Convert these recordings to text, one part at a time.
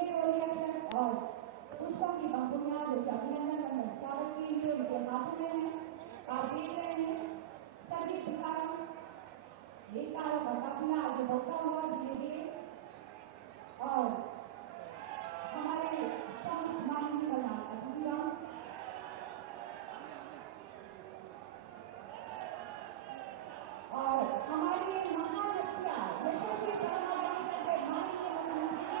उसमें ओरिएंटेड और पुष्पों की पंखुड़ियां जो अभिनंदन का स्वागत के लिए उनके हाथों में है। आप देख रहे हैं सभी किसानों ये कारों का काफिला आगे बढ़ता हुआ धीरे धीरे और हमारे माननीय प्रधानमंत्री और हमारी महान हत्या यशस्वी परमाणु के माननीय मुख्यमंत्री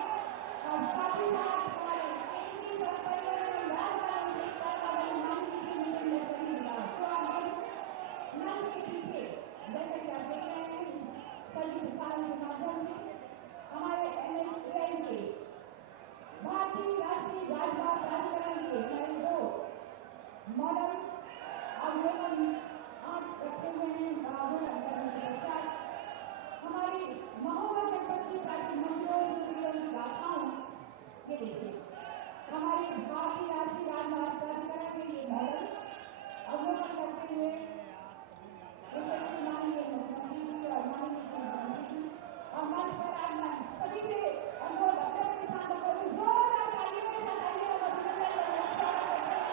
और साथ ही साथ हमारे केंद्रीय सड़क परिवहन राज्य मंत्री परमाणु माननीय नितिन गडकरी तो आप मन के पीछे जैसे कि आप देख रहे हैं सभी किसानों के माध्यम से हमारे NHAI के भारतीय राष्ट्रीय राजमार्ग प्राधिकरण के हमारे दो मॉडल अवलोकन आज रखे हुए हैं अवलोकन करने के पश्चात हमारी महोबा जनपद की प्राचीन मंदिरों की गाथाओं के लिए हमारे भारतीय राष्ट्रीय राजमार्ग प्राधिकरण के ये मॉडल अवलोकन करते हुए माननीय मुख्यमंत्री जी और माननीय और मंच पर आगमन सभी से अनुरोध अपने किसानों को जोरदार तालियों के साथ आइए और अभिनंदन का स्वागत करते हैं।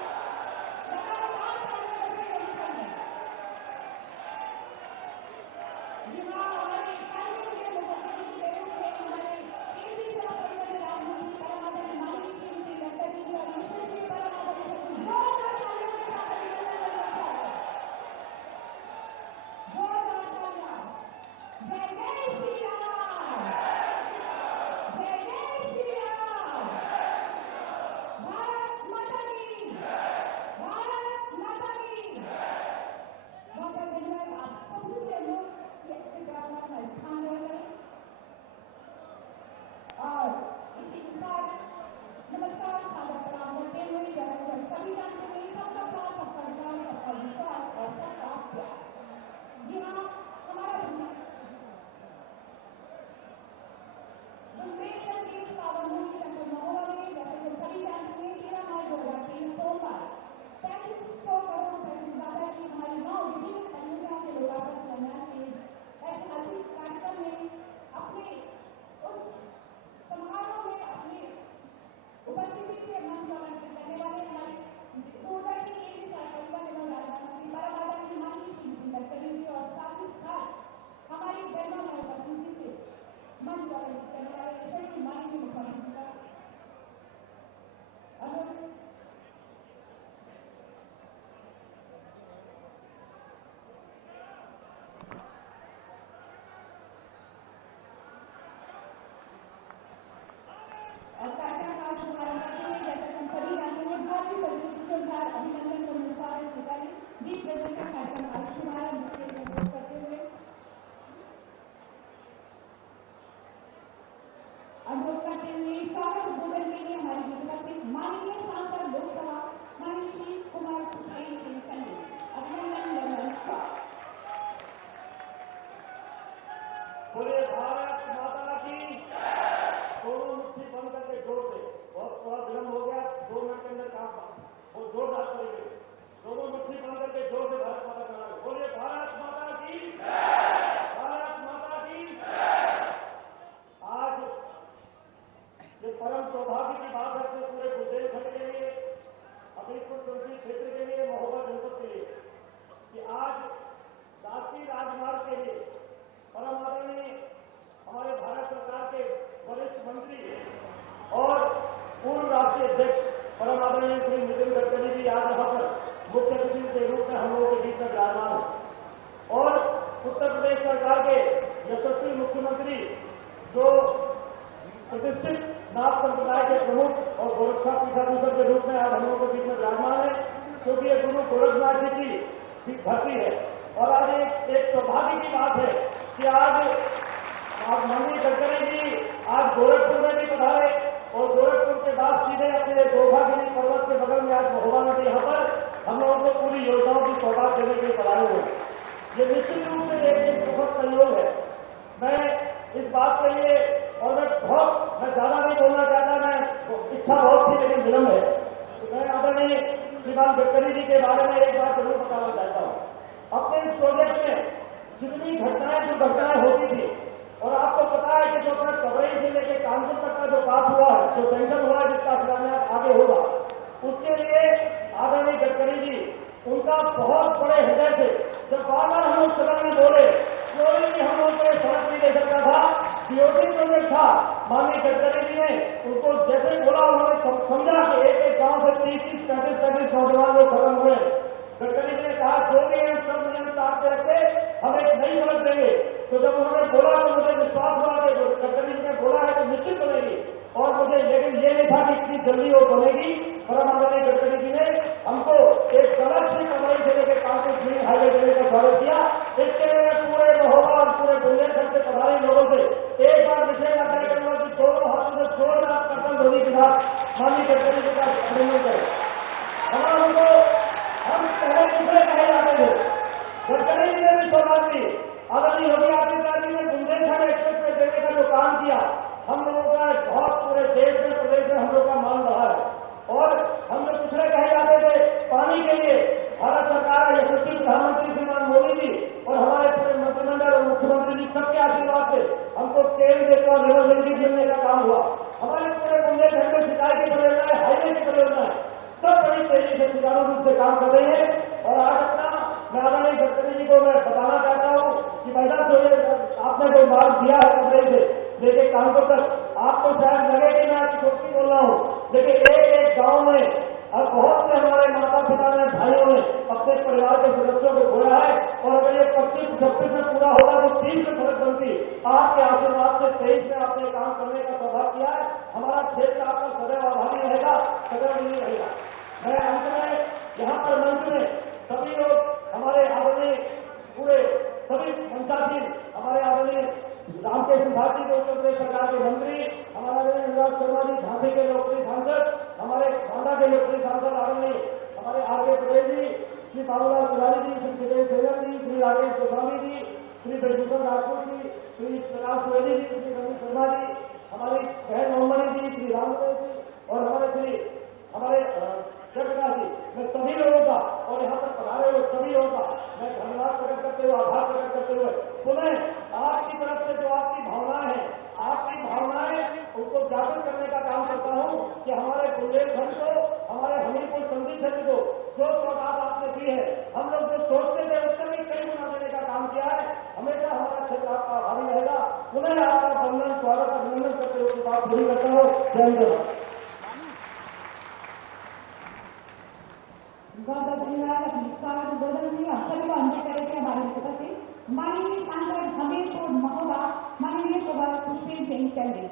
लगातार तालियों बजाइए निशान जी हाँ हमारे तालियों के मुख्यमंत्री के रूप में हमारे केंद्रीय सड़क परिवहन राज्य मंत्री परमाणु माननीय नितिन गडकरी जी और यशस्वी परमाणु जोरदार तालियों के साथ अभिनंदन का स्वागत जोरदार तालियां जय जय श्री राम जय जय श्री राम भारत माता की भारत माता की डॉक्टर धन्यवाद आप सभी से लोग इसके प्रार्थना का स्थान रहे और इसी के साथ नमस्कार सादर प्रणाम करते हुए जैसे सभी जानते हैं सबका साथ सबका विकास सबका विश्वास और सबका प्यार जी हाँ हमारा बुंदेलखंड के पावनभूमि जनपद महोबा में जैसे कि सभी जानते हैं 13 मई 2023 सोमवार 3500 करोड़ रुपए की लागत की हमारी 9 विभिन्न परियोजनाओं के लोकार्पण शिलान्यास के ऐतिहासिक कार्यक्रम में अपने उस समारोह में अपनी उपस्थिति से मंच अलंकृत करने वाले हमारे ऊर्जा के केंद्रीय सड़क परिवहन एवं राज्य मंत्री परमाणु माननीय श्री नितिन गडकरी जी और साथ ही साथ हमारी बहनों में उपस्थिति से मंच अलंकृत करने वाले यशस्वी माननीय मुख्यमंत्री का अनुरोध और कार्यक्रम का शुभारंभ करते हुए जैसे हम सभी जानते हैं भारतीय संस्कृति के अनुसार अभिनंदन को अनुसार स्वीकारी दीप प्रज्वलन कार्यक्रम का शुभारंभ करते हुए अनुरोध करते हुए स्वागत उद्बोधन के लिए हमारी मुख्यमंत्री माननीय सांसद लोकसभा माननीय श्री कुमार सुप्रीम सिंह संजय अभिनंदन वंदन स्वागत बोले भारत माता की दोनों मुट्ठी बंद करके जोर से बहुत थोड़ा विलंब हो गया 2 मिनट के अंदर काम और जोरदार करेंगे दोनों मुट्ठी बंद करके जोर से भारत माता का नाम बोलिए भारत माता की भारत माता की आज ये परम सौभाग्य की बात है कि पूरे बुंदेलखंड के लिए हमीरपुर संसदीय क्षेत्र के लिए महोबा जनपद के लिए कि आज राष्ट्रीय राजमार्ग के लिए परम आदरणीय हमारे भारत सरकार के वरिष्ठ मंत्री और पूर्व राष्ट्रीय अध्यक्ष परम आदरणीय श्री नितिन गडकरी जी आज यहाँ पर मुख्य अतिथि के रूप में हम लोगों के बीच में विराजमान है और उत्तर प्रदेश सरकार के यशस्वी मुख्यमंत्री जो प्रतिष्ठित नाथ संप्रदाय के प्रमुख और गोरक्षा पीठाधीश्वर के रूप में आज हम लोगों के बीच में विराजमान है क्योंकि ये गुरु गोरखनाथ जी की धरती है और आज एक सौभाग्य की बात है कि आज माननीय गडकरी जी आज गोरखपुर में भी पधारे और गोरखपुर के बाद सीधे अपने गोभागिनी पर्वत के बगल में आज महोबा में यहाँ पर हम लोगों को पूरी योजनाओं की सौगात देने के लिए पधारे हुए ये निश्चित रूप से एक बहुत सहयोग है मैं इस बात के लिए और मैं ज्यादा नहीं बोलना चाहता मैं इच्छा बहुत थी लेकिन विलंब है तो मैं आदरणीय श्रीमान गडकरी जी के बारे में एक बात जरूर बताना चाहता हूँ अपने इस प्रोजेक्ट में जितनी दुर्घटनाएं होती थी और आपको पता है कि जो अपना कबरई से लेकर कानपुर तक का जो बात हुआ है जो सेंक्शन हुआ है, जिसका शिलान्यास आगे होगा, उसके लिए आदरणीय गडकरी जी उनका बहुत बड़े हृदय से जब बार बार हम लोग सदन में बोले क्यों कि हम लोग को सड़क नहीं दे सकता था, बीओटी प्रोजेक्ट था, माननीय गडकरी जी ने उनको जैसे बोला उन्होंने समझा कि एक एक गांव से 30-35 नौजवान लोग खत्म हुए। गडकरी जी ने कहा जो भी है सब नियम साथ रखते हम एक नई सड़क देंगे। तो जब उन्होंने बोला तो मुझे विश्वास हुआ कि गडकरी जी ने बोला है तो निश्चित बनेगी, और मुझे लेकिन ये नहीं था कि इतनी जल्दी वो बनेगी। परम आदरणीय गडकरी जी ने हमको एक गलत सी कमाई से लेकर कानपुर ग्रीन हाईवे देने का स्वागत किया। इसके लिए पूरे महोबा और पूरे बुंदेलखंड के प्रभारी लोगों से एक बार निषेध अध्ययन करूंगा कि दोनों हाथों से जोरदार कर्तन ध्वनि के साथ माननीय गडकरी जी का अभिनंदन करें। हमारा हम पहले दूसरे कहे जाते थे, गडकरी जी ने भी सौगात दी। आदरणीय योगी आदित्यनाथ जी ने बुंदेलखंड एक्सप्रेस में देने का जो काम किया, हम लोगों का बहुत पूरे देश में प्रदेश में हम लोग का मान बढ़ा है। और हम लोग दूसरे कहे जाते थे पानी के लिए भारत सरकार यशस्वी प्रधानमंत्री श्रीमान मोदी जी और हमारे पूरे मंत्रिमंडल और मुख्यमंत्री जी सबके आशीर्वाद से हमको तेल देकर और रेलवे मिलने का काम हुआ। हमारे पूरे बुंदेलखंड में सिंचाई की परियोजनाएं, हाईवे की परियोजनाएं सब बड़ी तेजी से सुचारू रूप से काम कर रही है। और आज अपना मैं आदरणीय गडकरी जी को मैं बताना चाहता हूँ कि भाई साहब जो आपने जो मार्ग दिया है मुंबई से लेके कानपुर तक, आपको शायद लगे कि मैं आपकी छोटी बोल रहा हूँ, लेकिन एक एक गांव में और बहुत से हमारे माता पिता ने, भाइयों ने अपने परिवार के सदस्यों को खोया है। और अगर ये 25-26 में पूरा होगा तो 30 में सड़क बनती। आपके आशीर्वाद से 23 में आपने काम करने का सौभाग्य किया है। हमारा क्षेत्र आपका सदैव आभारी रहेगा, सदैव नहीं रहेगा। मैं अंत में यहाँ पर मंच में सभी लोग हमारे आदरणीय पूरे सभी मंचासीन हमारे आदरणीय रामकेश त्रिपाठी जी, उत्तर प्रदेश सरकार के मंत्री, हमारे आदरणीय अनुराग शर्मा जी, झांसी के लोकप्रिय सांसद, हमारे बांदा के लोकप्रिय सांसद आदरणीय हमारे आर.के. पटेल जी, श्री बाबूलाल तिवारी जी, श्री जितेश सेवन जी, श्री राजेश गोस्वामी जी, श्री ब्रजभूषण राजपूत जी, श्री प्रकाश त्रिवेदी जी, श्री रवि शर्मा जी, हमारी बहन मोहम्मदी जी, श्री रामदेव जी और हमारे जगन्नाथ जी, मैं सभी लोगों का और यहाँ पर पधारे हुए सभी लोगों का मैं धन्यवाद प्रकट करते हुए, आभार प्रकट करते हुए पुनः आपकी तरफ से जो आपकी भावनाएं हैं, आपकी भावनाएं उनको जागृत करने का काम करता हूँ कि हमारे बुंदेलखंड को, हमारे हमीरपुर संसदीय क्षेत्र को जो सौगात आपने दी है, हम लोग जो सोचते थे उससे भी कई गुना देने का काम किया है। हमेशा हमारा क्षेत्र आपका आभारी रहेगा। पुनः आपका वंदन, स्वागत, अभिनंदन करते हुए बात पूरी करता हूँ। जय हिंद। बहुत बहुत धन्यवाद अपने स्वागत उद्बोधन में आप सभी को अंकित करेंगे हमारे सभा से माननीय सांसद हमीरपुर महोबा माननीय सभा सुशील सिंह चंदेल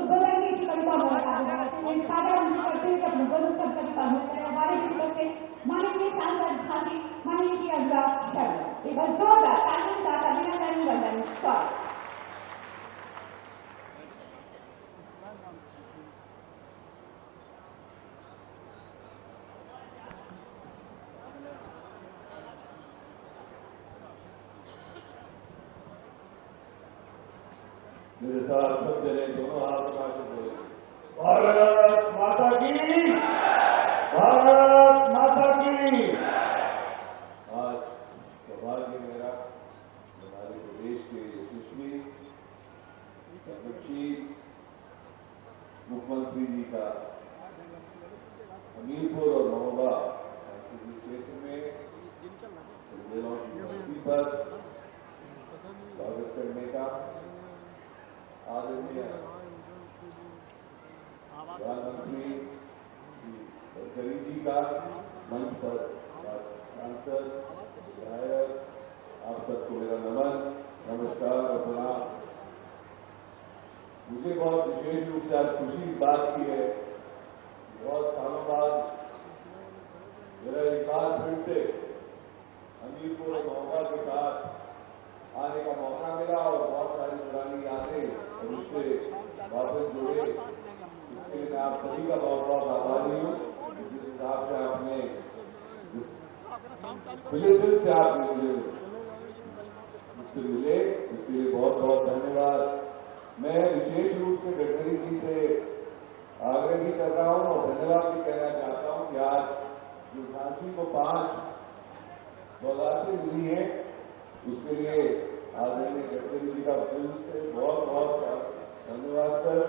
उद्बोधन की इसी कड़ी को हमारे आगे साझा मंच करते हुए अपने उद्बोधन सब सभी का अनुरोध करें। हमारे बीच से माननीय सांसद झांसी माननीय श्री अनुराग शर्मा, एक बार जोरदार तालियों के साथ अभिनंदन वंदन स्वागत। मेरे साथ सब जने दोनों हाथ उठा के बोले भारत माता की, भारत माता की। आज सौभाग्य मेरा हमारे प्रदेश के यशस्वी प्रगतिशील मुख्यमंत्री जी का हमीरपुर और महोबा संसदीय क्षेत्र में बुंदेलों की धरती पर स्वागत करने का आदरणीय प्रधानमंत्री श्री गडकरी जी का मंच पर सांसद, विधायक, आप सबको मेरा नमन, नमस्कार और प्रणाम। मुझे बहुत विशेष रूप से आज खुशी इस बात की है, बहुत सालों बाद मेरा एक बार फिर से हमीरपुर और महोबा के साथ आने का मौका मिला और बहुत सारी पुरानी यादें और उससे वापस जुड़े। इसके लिए मैं आप सभी का बहुत बहुत आभारी हूँ। जिस हिसाब से आपने खुले दिल से आपने मुझसे मिले, उसके लिए बहुत बहुत धन्यवाद। मैं विशेष रूप से गडकरी जी से आग्रह भी कर रहा हूँ और धन्यवाद भी कहना चाहता हूँ कि आज जो झांसी को 5 सौगातें मिली हैं, उसके लिए आदरणीय गडकरी जी का दिल से बहुत बहुत धन्यवाद सर।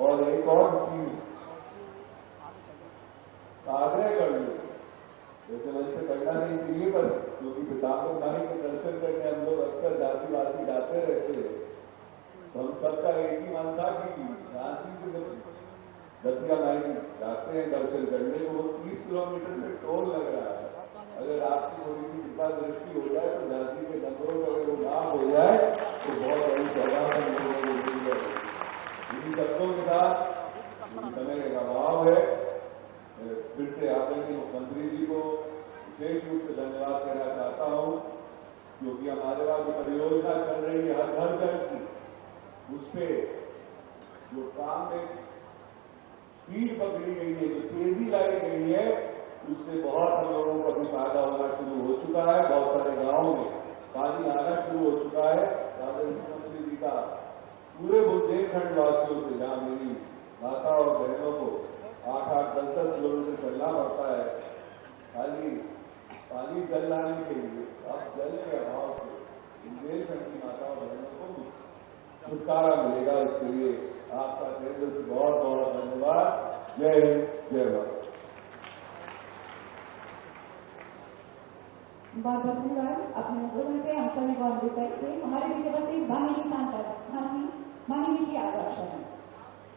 और एक और चीज ठाकुर माई के दर्शन करने हम लोग अक्सर जातिवासी जाते रहते हैं, तो हम सबका एक ही मन था कि रांची से जब दतिया माई जाते हैं दर्शन करने तो वो 30 किलोमीटर में टोल लग रहा है। अगर आपकी थोड़ी सी कृपा दृष्टि हो जाए तो झांसी के नंबरों का अगर वो नाम हो जाए तो बहुत बड़ी सौगात हम लोगों को मिल जाएगी। इन्हीं शब्दों के साथ समय का अभाव है, फिर से आदरणीय मुख्यमंत्री जी को विशेष रूप से धन्यवाद कहना चाहता हूं, क्योंकि हमारे पास जो परियोजना चल रही है हर घर घर की, उसपे जो काम में स्पीड पकड़ी गई है, जो तेजी लाई गई है, उससे बहुत हम लोगों को अभी फायदा होना शुरू हो चुका है। बहुत सारे गांवों में पानी आना शुरू हो चुका है। आदरणीय मुख्यमंत्री जी का पूरे बुंदेलखंड वासियों से, जहां मेरी माता और बहनों को 8-8, 10-10 किलोमीटर चलना पड़ता है खाली पानी जल लाने के लिए, अब जल के अभाव से बुंदेलखंड की माता और बहनों को छुटकारा मिलेगा। इसके लिए आपका तहे दिल से बहुत बहुत धन्यवाद। जय हिंद, जय भारत। बहुत बहुत धन्यवाद। अपने उद्योगों से हम सभी को अनुरोध करते हमारे बीच उपस्थित माननीय सांसद माननीय श्री आदर्श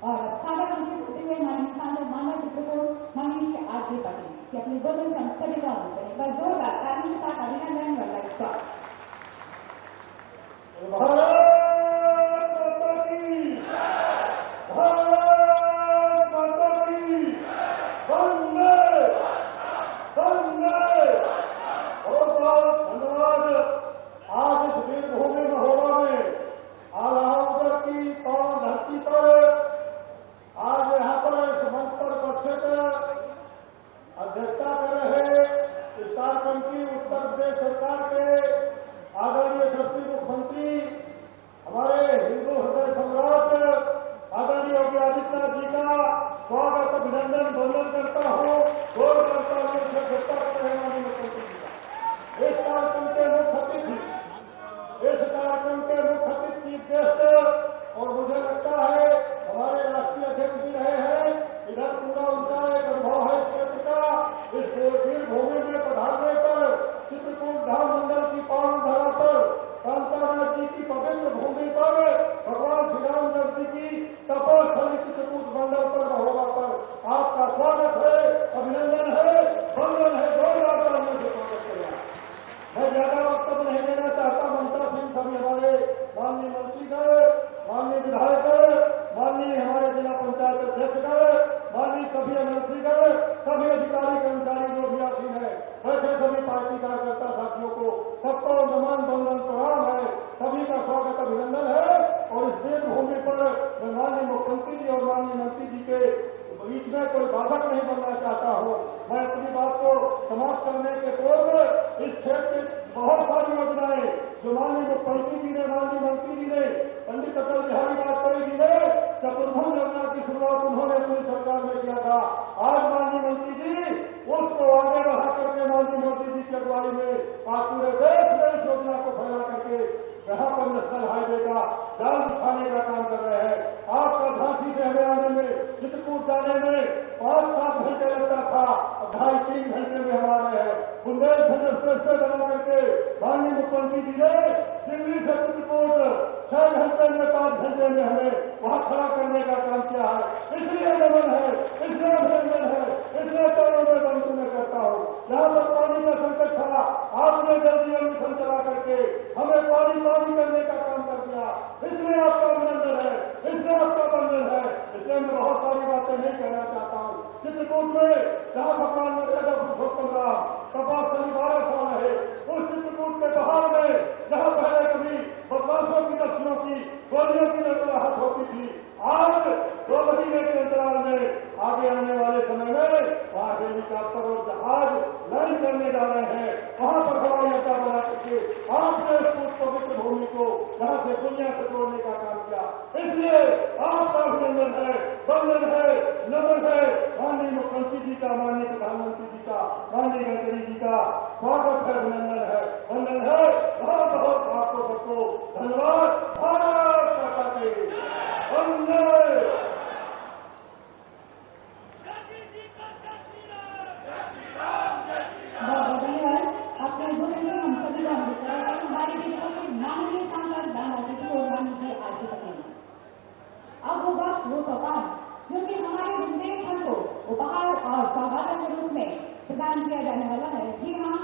और सागर मंत्री होते हुए माननीय सांसद मानव चित्रकूट माननीय श्री आर.के. पाटिल कि अपने उद्योगों से हम सभी को अनुरोध करें। एक बार जोरदार ताली के साथ अभिनंदन और लाइक स्वागत। आज इस वीरभूमि महोबा में आल्हाउदर की पावन धरती पर आज यहाँ पर इस मंच पर उपस्थित अध्यक्षता कर रहे इस कार्यक्रम की उत्तर प्रदेश सरकार के आदरणीय यशस्वी मुख्यमंत्री हमारे हिंदू हृदय सम्राट आदरणीय योगी आदित्यनाथ जी का स्वागत अभिनंदन वंदन करता हूँ। गौर करता हूँ अध्यक्षता कर रहे माननीय मुख्यमंत्री जी का। इस कार्यक्रम के मुख्य अतिथि चीफ गेस्ट और मुझे लगता है हमारे राष्ट्रीय अध्यक्ष भी रहे हैं। इधर पूरा उनका एक अनुभव है इस क्षेत्र का। इस वीरभूमि में पधारने पर चित्रकूट धाम मंडल की पावन धरा पर कांतानाथ जी की पवित्र भूमि पर भगवान श्री रामचंद्र जी की तपोस्थली चित्रकूट मंडल पर महोबा पर आपका स्वागत है, अभिनंदन है, वंदन है। जोरदार तालियों से स्वागत करें। मैं ज्यादा वक्तव्य नहीं देना चाहता। ममता सिंह सभी हमारे माननीय मंत्रीगण, माननीय विधायक, माननीय हमारे जिला पंचायत अध्यक्षगण, माननीय सभी मंत्रीगण, सभी अधिकारी कर्मचारी जो भी आसीन है, वैसे सभी पार्टी कार्यकर्ता साथियों को सबको नमन वंदन प्रणाम है। सभी का स्वागत अभिनंदन है। और इस वीरभूमि पर मैं माननीय मुख्यमंत्री जी और माननीय मंत्री जी के बीच में कोई बाधक नहीं बनना चाहता हूँ। मैं अपनी बात को समाप्त करने के पूर्व इस क्षेत्र की बहुत सारी योजनाएं जो माननीय मुख्यमंत्री जी ने, माननीय मंत्री जी ने, पंडित अटल बिहारी वाजपेयी जी ने चतुर्भुज योजना की शुरुआत उन्होंने अपनी सरकार में किया था। आज माननीय मंत्री जी उसको आगे बढ़ा करके माननीय मोदी जी की अगुवाई में आज पूरे देश में इस योजना को फैला करके यहाँ पर नेशनल हाईवे का जाल बिछाने का काम कर रहे हैं। आपका झांसी से हमें आने में, चित्रकूट जाने में 5-7 घंटे लगता था, 2.5-3 घंटे में हम आ रहे हैं। बुंदेलखंड एक्सप्रेस से बना करके माननीय मुख्यमंत्री जी ने दिल्ली से चित्रकूट 6 घंटे में, 5 घंटे में हमें वहां खड़ा करने का काम किया है। इसलिए नमन है, इसलिए अभिनंदन है, इसलिए चरणों में वंदन मैं करता हूँ। यहाँ पर पानी का संकट था, आपने जल जीवन मिशन चला करके हमें पानी करने का काम कर दिया। इसलिए आपका अभिनंदन है, इसलिए आपका वंदन है। इसलिए मैं बहुत सारी बातें नहीं कहना चाहता हूँ। चित्रकूट में जहाँ भगवान पुरुषोत्तम राम तपोस्थली 12 साल रहे, उस चित्रकूट के पहाड़ में जहाँ पहले कभी बदमाशों की नस्लों की गोलियों की नजराहट होती थी, आज 2 महीने के अंतराल में आगे आने वाले समय में वहाँ हेलीकॉप्टर और जहाज लैंड करने जा रहे हैं। वहाँ पर हवाई अड्डा बना करके आपने उस पवित्र भूमि को जहाँ से दुनिया से जोड़ने का काम किया। इसलिए आपका अभिनंदन है, वंदन है, नमन है। माननीय मुख्यमंत्री जी का, माननीय प्रधानमंत्री जी का, माननीय गडकरी जी का स्वागत है, अभिनंदन है, वंदन है। बहुत बहुत आपको सबको धन्यवाद। भारत माता की वंदे। बहुत धन्यवाद। अपने उद्योगों से हम सभी को सौगात के रूप में प्रदान किया जाने वाला है। जी हाँ,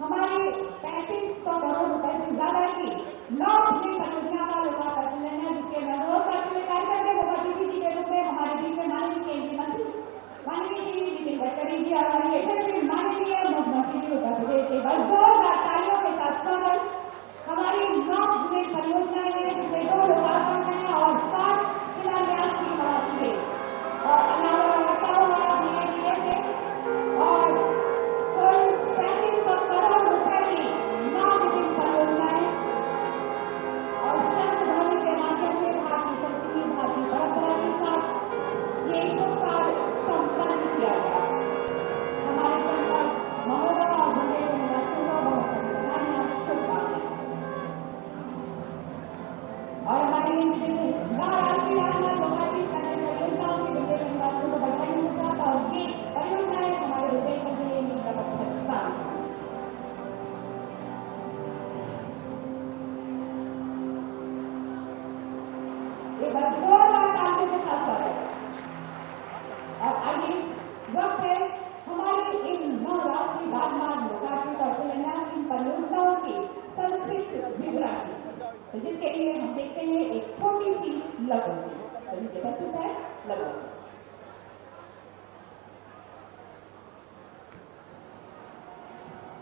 हमारी 3500 करोड़ रुपए से ज्यादा की 9 परियोजना का लोकार्पण है, जिसके अनुरोध करते हुए कार्यक्रम में अतिथि के रूप में हमारे बीच में माननीय केंद्रीय मंत्री माननीय श्री नितिन गडकरी जी और हमारे माननीय मुख्यमंत्री जी उत्तर प्रदेश के जोरदार तालियों के साथ स्वागत। हमारी 9 परियोजनाएं हैं, जिसमें 2 लोकार्पण है और 7 शिलान्यास की बात है और अलावा रखा हुआ धीरे से और कुल 3500 करोड़ रुपए की 9 विभिन्न परियोजनाएं और संत भवन के माध्यम से भारतीय संस्कृति भारतीय परंपरा के साथ ये शुभ कार्य संपन्न किया गया। हमारे जनपद महोबा और बुंदेलखंड निवासियों को बहुत सारी बधाइयां शुभकामनाएं और हमारी राष्ट्रीय राजमार्ग लोकार्पित करने परियोजनाओं की बुंदेलखंड निवासियों को बधाई के साथ और ये परियोजनाएं हमारे बुंदेलखंड के लिए नीति स्थान है। एक बार जोरदार तालियों के साथ स्वागत। और आइए वक्त है हमारी इन 9 राष्ट्रीय राजमार्ग लोकार्पित और शिलान्यास इन परियोजनाओं की संक्षिप्त विवरण की, तो जिसके लिए हम देखते हैं एक छोटी सी लघु प्रस्तुत है लघु।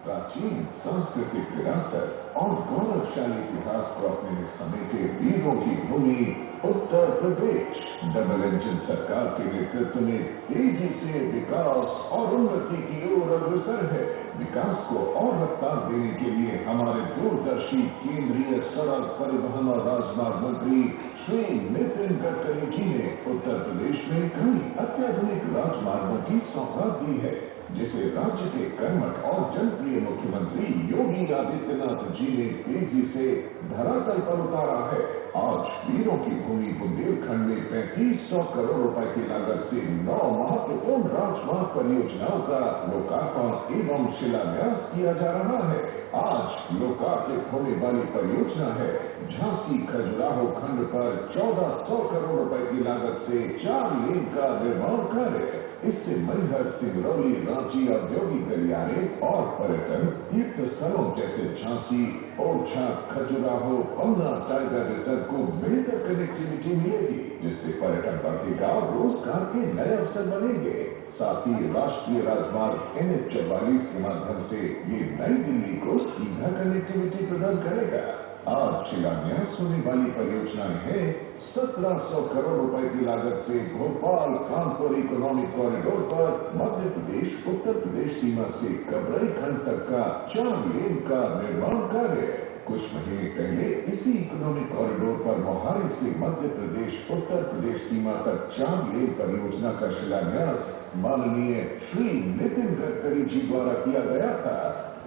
प्राचीन सांस्कृतिक विरासत और गौरवशाली इतिहास को अपने में समेटे वीरों की भूमि उत्तर प्रदेश डबल इंजन सरकार के नेतृत्व में तेजी से विकास और उन्नति की ओर अग्रसर है। विकास को और रफ्तार देने के लिए हमारे दूरदर्शी केंद्रीय सड़क परिवहन और राजमार्ग मंत्री श्री नितिन गडकरी जी ने उत्तर प्रदेश में कई अत्याधुनिक राजमार्गों की सौगात दी है, जिसे राज्य के कर्मठ और जनप्रिय मुख्यमंत्री योगी आदित्यनाथ जी ने तेजी से धरातल पर उतारा है। आज वीरों की भूमि बुंदेलखंड में 3500 करोड़ रुपए की लागत से 9 महत्वपूर्ण राजमार्ग परियोजनाओं का लोकार्पण एवं शिलान्यास किया जा रहा है। आज लोकार्पित होने वाली परियोजना है झांसी खजुराहो खंड पर 1400 करोड़ रुपए की लागत से 4 लेन का निर्माण कार्य। इससे मैहर सिंगरौली रांची औद्योगिक गलियारे और पर्यटन तीर्थ स्थलों जैसे झांसी ओरछा खजुराहो पन्ना टाइगर रिजर्व को बेहतर कनेक्टिविटी मिलेगी, जिससे पर्यटन बढ़ेगा और रोजगार के नए अवसर बनेंगे। साथ ही राष्ट्रीय राजमार्ग NH44 के माध्यम से ये नई दिल्ली को सीधा कनेक्टिविटी प्रदान करेगा। आज शिलान्यास होने वाली परियोजनाएं हैं 1700 करोड़ रुपए की लागत से भोपाल कानपुर इकोनॉमिक कॉरिडोर पर मध्य प्रदेश उत्तर प्रदेश सीमा से कबरई खंड तक का 4 लेन का निर्माण कार्य। कुछ महीने पहले इसी इकोनॉमिक कॉरिडोर पर मोहाली से मध्य प्रदेश उत्तर प्रदेश सीमा तक 4 लेन परियोजना का शिलान्यास माननीय श्री नितिन गडकरी जी द्वारा किया गया था।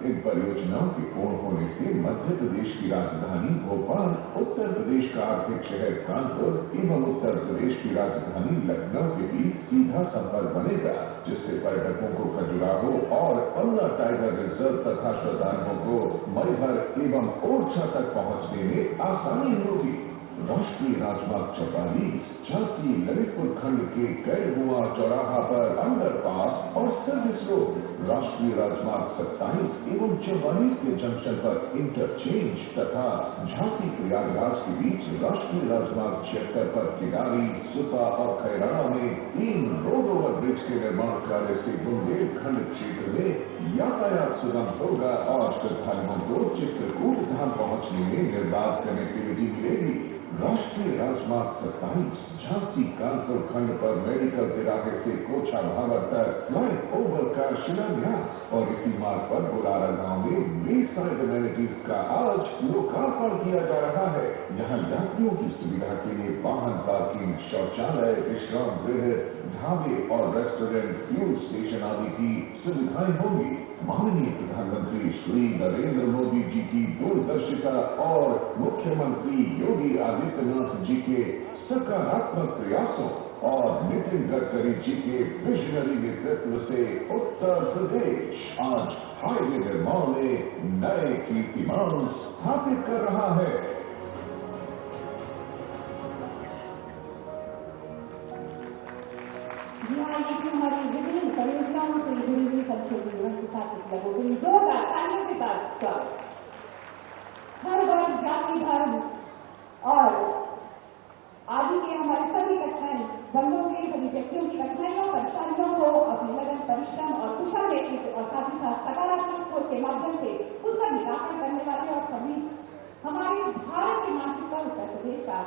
इन परियोजनाओं के पूर्ण होने से मध्य प्रदेश की राजधानी भोपाल, उत्तर प्रदेश का आर्थिक शहर कानपुर एवं उत्तर प्रदेश की राजधानी लखनऊ के बीच सीधा संपर्क बनेगा, जिससे पर्यटकों को खजुराहो और पन्ना टाइगर रिजर्व तथा श्रद्धालुओं को मैहर एवं ओरछा तक पहुंचने में आसानी होगी। राष्ट्रीय राजमार्ग 44 झांसी ललितपुर खंड के कैरहुआ चौराहा पर अंडरपास और सर्विस रोड, राष्ट्रीय राजमार्ग 27 एवं 44 के जंक्शन पर इंटरचेंज तथा झांसी प्रयागराज के बीच राष्ट्रीय राजमार्ग 76 पर किलारी सुपा और खैराना में 3 रोड ओवर ब्रिज के निर्माण कार्य से बुंदेलखंड क्षेत्र में यातायात सुगम होगा और श्रद्धालुओं को चित्रकूट धाम पहुंचने में निर्बाध कनेक्टिविटी मिलेगी। राष्ट्रीय राजमार्ग 27 झांसी कानपुर खंड पर मेडिकल तिराहे से कोछा भावर तक फ्लाई ओवर का शिलान्यास और इसी मार्ग पर बुलारा गांव में बेसाइड एमेनिटीज का आज लोकार्पण किया जा रहा है। यहाँ यात्रियों की सुविधा के लिए वाहन पार्किंग, शौचालय, विश्राम गृह, ढाबे और रेस्टोरेंट, फ्यूल स्टेशन आदि की सुविधाएं होंगी। माननीय प्रधानमंत्री श्री नरेंद्र मोदी जी की दूरदर्शिता और मुख्यमंत्री योगी आदित्यनाथ जी के सकारात्मक प्रयासों और नितिन गडकरी जी के विजनरी नेतृत्व से उत्तर प्रदेश आज हाईवे निर्माण में नए कीर्तिमान स्थापित कर रहा है। जी यहाँ ये थी हमारी विभिन्न परियोजनाओं से जुड़ी हुई संस्कृति के साथ इस लोगों के लिए जोरदार तालियों के साथ स्वागत। हर वर्ग, जाति, धर्म और आदि के हमारे सभी कठिनाई वर्गों के सभी व्यक्तियों की कठिनाइयों परेशानियों को अपने लगन, परिश्रम और कुशल नेतृत्व और साथ ही साथ सकारात्मक सोच के माध्यम से उसका निराकरण करने वाले और सभी हमारे भारत की मानसिकता उत्तर प्रदेश का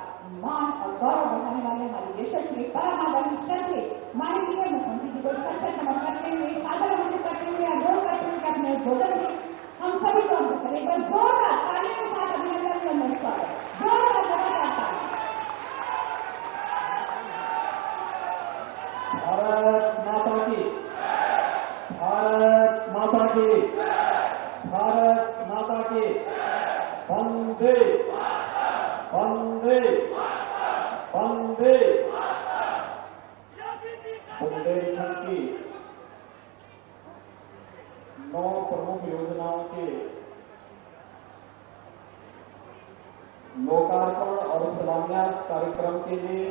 मान और गौरव बढ़ाने वाले हमारे यशस्वी परमावली श्रद्धे माननीय मुख्यमंत्री जी को सच्चा समर्पण करते हुए सादर वंदन करते हुए अनुरोध करते हुए अपने उद्बोधन में हम सभी को करें पर जोरदार तालियों के साथ अभिनंदन वंदन स्वागत। जोरदार लगातार ताली। भारत माता की, भारत माता की, भारत माता की। वंदे वंदे वंदे। बुंदेलखंड की 9 प्रमुख योजनाओं के लोकार्पण और शिलान्यास कार्यक्रम के लिए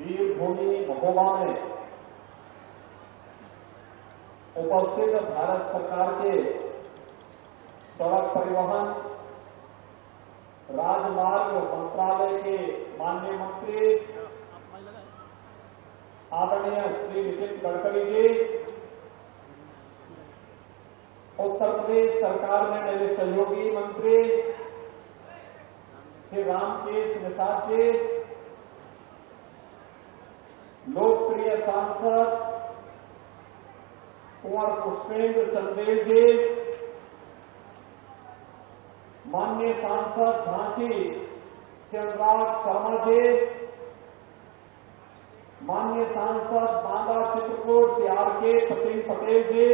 वीरभूमि महोबा में उपस्थित भारत सरकार के सड़क परिवहन राजमार्ग मंत्रालय के माननीय मंत्री आदरणीय श्री नितिन गडकरी जी, उत्तर प्रदेश सरकार में मेरे सहयोगी मंत्री श्री रामकेश निषाद जी, लोकप्रिय सांसद कुंवर पुष्पेंद्र चंदेल जी, माननीय सांसद झांसी श्री अनुराग शर्मा जी, माननीय सांसद बांदा चित्रकूट श्री आर.के. प्रतीक पटेल जी,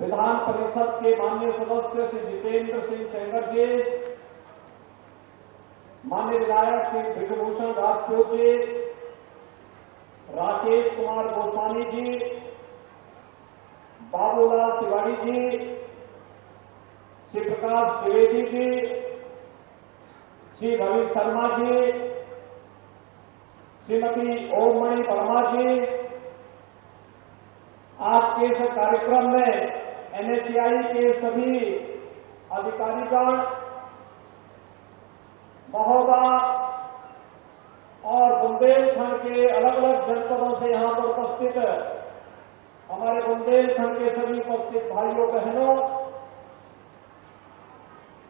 विधान परिषद के माननीय सदस्य श्री जितेंद्र सिंह सेंगर जी, माननीय विधायक श्री ब्रिजभूषण राजपूत जी, राकेश कुमार गोस्वामी जी, बाबूलाल तिवारी जी, श्री प्रकाश द्विवेदी जी, श्री रवि शर्मा जी, श्रीमती ओममणि वर्मा जी। आज के इस कार्यक्रम में एनएचएआई के सभी अधिकारीगण, महोबा और बुंदेलखंड के अलग अलग जनपदों से यहां पर उपस्थित हमारे बुंदेलखंड के सभी उपस्थित भाइयों बहनों,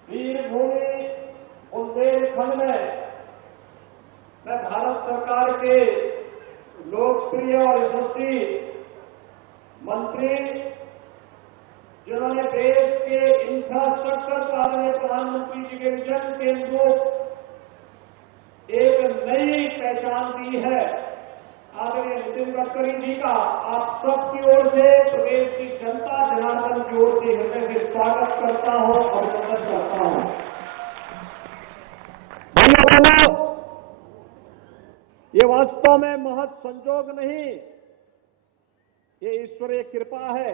वीरभूमि बुंदेलखंड में मैं भारत सरकार के लोकप्रिय और यशस्वी मंत्री, जिन्होंने देश के इंफ्रास्ट्रक्चर पर आदरणीय प्रधानमंत्री जी के विजन के अनुरूप एक नई पहचान दी है, आदरणीय नितिन गडकरी जी का आप सबकी ओर से, प्रदेश की जनता जनार्दन की ओर से हृदय से स्वागत करता हूं और वंदन करता हूं। भाइयों बहनों, ये वास्तव में महज संजोग नहीं, ये ईश्वरीय कृपा है।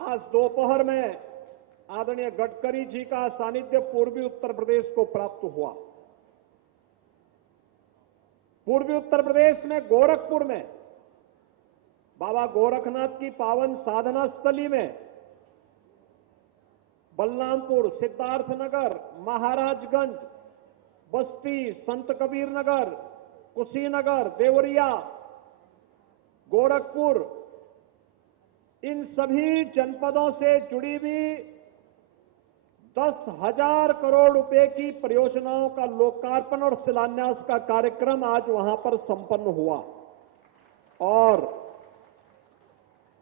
आज दोपहर में आदरणीय गडकरी जी का सानिध्य पूर्वी उत्तर प्रदेश को प्राप्त हुआ। पूर्वी उत्तर प्रदेश में गोरखपुर में बाबा गोरखनाथ की पावन साधना स्थली में बलरामपुर, सिद्धार्थनगर, महाराजगंज, बस्ती, संत कबीर नगर, कुशीनगर, देवरिया, गोरखपुर, इन सभी जनपदों से जुड़ी हुई 10,000 करोड़ रुपए की परियोजनाओं का लोकार्पण और शिलान्यास का कार्यक्रम आज वहां पर संपन्न हुआ। और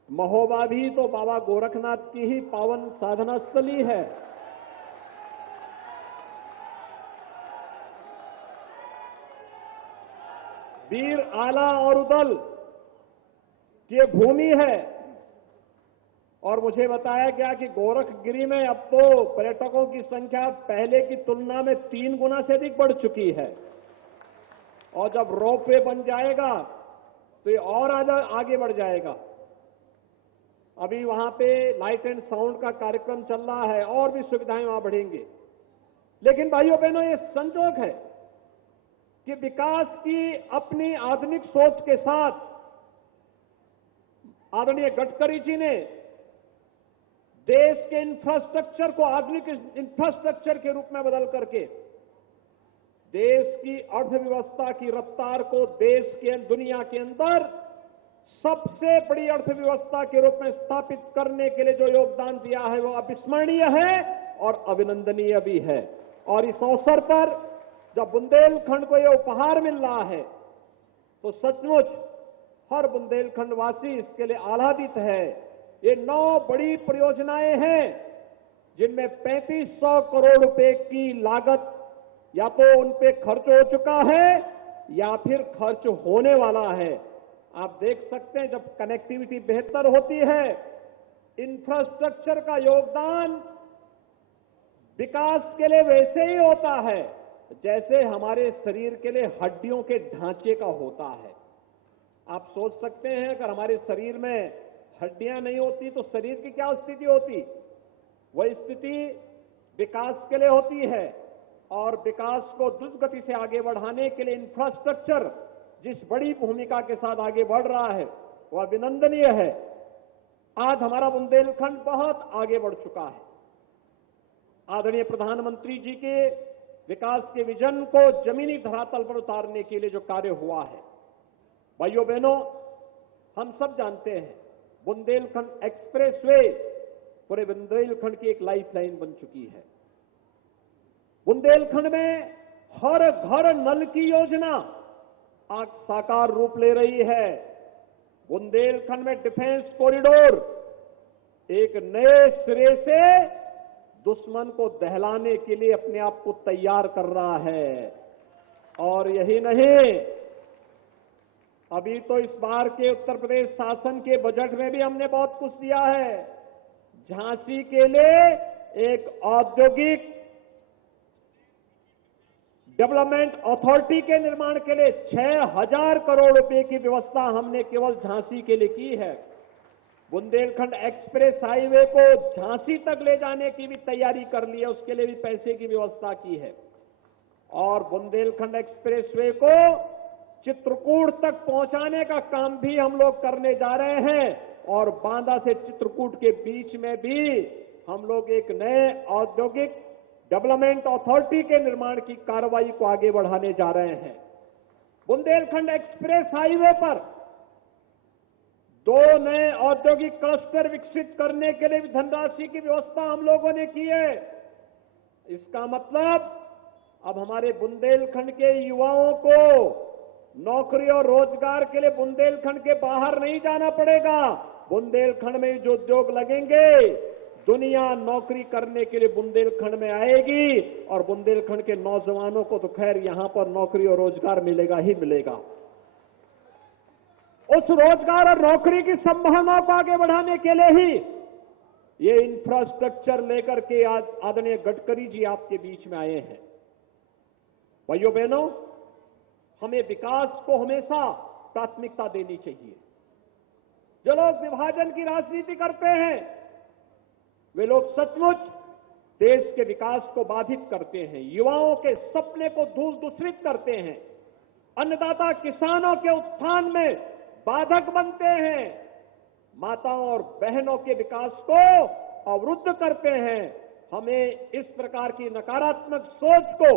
महोबा भी तो बाबा गोरखनाथ की ही पावन साधना स्थली है। वीर आला और उदल की भूमि है। और मुझे बताया गया कि गोरखगिरी में अब तो पर्यटकों की संख्या पहले की तुलना में 3 गुना से अधिक बढ़ चुकी है। और जब रोपवे बन जाएगा तो ये और आगे बढ़ जाएगा। अभी वहां पे लाइट एंड साउंड का कार्यक्रम चल रहा है और भी सुविधाएं वहां बढ़ेंगी। लेकिन भाइयों बहनों, ये संजोग है कि विकास की अपनी आधुनिक सोच के साथ आदरणीय गडकरी जी ने देश के इंफ्रास्ट्रक्चर को आधुनिक इंफ्रास्ट्रक्चर के रूप में बदल करके देश की अर्थव्यवस्था की रफ्तार को देश के दुनिया के अंदर सबसे बड़ी अर्थव्यवस्था के रूप में स्थापित करने के लिए जो योगदान दिया है वो अविस्मरणीय है और अभिनंदनीय भी है। और इस अवसर पर जब बुंदेलखंड को यह उपहार मिल रहा है तो सचमुच हर बुंदेलखंड वासी इसके लिए आह्लादित है। ये 9 बड़ी परियोजनाएं हैं जिनमें 3500 करोड़ रुपए की लागत या तो उन पे खर्च हो चुका है या फिर खर्च होने वाला है। आप देख सकते हैं जब कनेक्टिविटी बेहतर होती है, इंफ्रास्ट्रक्चर का योगदान विकास के लिए वैसे ही होता है जैसे हमारे शरीर के लिए हड्डियों के ढांचे का होता है। आप सोच सकते हैं अगर हमारे शरीर में हड्डियां नहीं होती तो शरीर की क्या स्थिति होती। वह स्थिति विकास के लिए होती है और विकास को द्रुत गति से आगे बढ़ाने के लिए इंफ्रास्ट्रक्चर जिस बड़ी भूमिका के साथ आगे बढ़ रहा है वह अभिनंदनीय है। आज हमारा बुंदेलखंड बहुत आगे बढ़ चुका है। आदरणीय प्रधानमंत्री जी के विकास के विजन को जमीनी धरातल पर उतारने के लिए जो कार्य हुआ है, भाइयों बहनों, हम सब जानते हैं बुंदेलखंड एक्सप्रेसवे पूरे बुंदेलखंड की एक लाइफलाइन बन चुकी है। बुंदेलखंड में हर घर नल की योजना आज साकार रूप ले रही है। बुंदेलखंड में डिफेंस कॉरिडोर एक नए सिरे से दुश्मन को दहलाने के लिए अपने आप को तैयार कर रहा है। और यही नहीं, अभी तो इस बार के उत्तर प्रदेश शासन के बजट में भी हमने बहुत कुछ दिया है। झांसी के लिए एक औद्योगिक डेवलपमेंट अथॉरिटी के निर्माण के लिए 6000 करोड़ रुपए की व्यवस्था हमने केवल झांसी के लिए की है। बुंदेलखंड एक्सप्रेस हाईवे को झांसी तक ले जाने की भी तैयारी कर ली है, उसके लिए भी पैसे की व्यवस्था की है। और बुंदेलखंड एक्सप्रेसवे को चित्रकूट तक पहुंचाने का काम भी हम लोग करने जा रहे हैं और बांदा से चित्रकूट के बीच में भी हम लोग एक नए औद्योगिक डेवलपमेंट अथॉरिटी के निर्माण की कार्रवाई को आगे बढ़ाने जा रहे हैं। बुंदेलखंड एक्सप्रेस हाईवे पर 2 नए औद्योगिक क्लस्टर विकसित करने के लिए भी धनराशि की व्यवस्था हम लोगों ने की है। इसका मतलब अब हमारे बुंदेलखंड के युवाओं को नौकरी और रोजगार के लिए बुंदेलखंड के बाहर नहीं जाना पड़ेगा। बुंदेलखंड में जो उद्योग लगेंगे दुनिया नौकरी करने के लिए बुंदेलखंड में आएगी और बुंदेलखंड के नौजवानों को तो खैर यहां पर नौकरी और रोजगार मिलेगा ही मिलेगा। उस रोजगार और नौकरी की संभावनाओं को आगे बढ़ाने के लिए ही ये इंफ्रास्ट्रक्चर लेकर के आज आदरणीय गडकरी जी आपके बीच में आए हैं। भाइयों बहनों, हमें विकास को हमेशा प्राथमिकता देनी चाहिए। जो लोग विभाजन की राजनीति करते हैं वे लोग सचमुच देश के विकास को बाधित करते हैं, युवाओं के सपने को दूषित करते हैं, अन्नदाता किसानों के उत्थान में बाधक बनते हैं, माताओं और बहनों के विकास को अवरुद्ध करते हैं। हमें इस प्रकार की नकारात्मक सोच को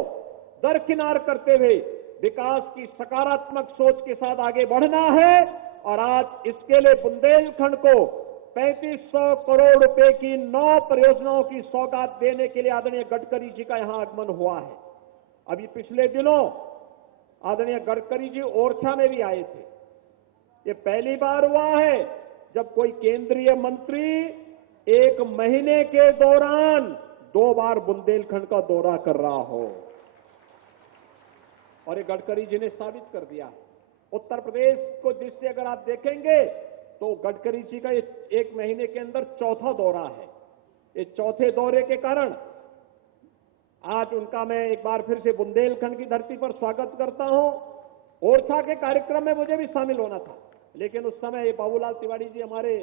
दरकिनार करते हुए विकास की सकारात्मक सोच के साथ आगे बढ़ना है। और आज इसके लिए बुंदेलखंड को 3500 करोड़ रुपए की 9 परियोजनाओं की सौगात देने के लिए आदरणीय गडकरी जी का यहां आगमन हुआ है। अभी पिछले दिनों आदरणीय गडकरी जी ओरछा में भी आए थे। ये पहली बार हुआ है जब कोई केंद्रीय मंत्री 1 महीने के दौरान 2 बार बुंदेलखंड का दौरा कर रहा हो। और ये गडकरी जी ने साबित कर दिया है। उत्तर प्रदेश को दृष्टि अगर आप देखेंगे तो गडकरी जी का 1 महीने के अंदर 4था दौरा है। इस 4थे दौरे के कारण आज उनका मैं एक बार फिर से बुंदेलखंड की धरती पर स्वागत करता हूं। ओरछा के कार्यक्रम में मुझे भी शामिल होना था, लेकिन उस समय बाबूलाल तिवारी जी हमारे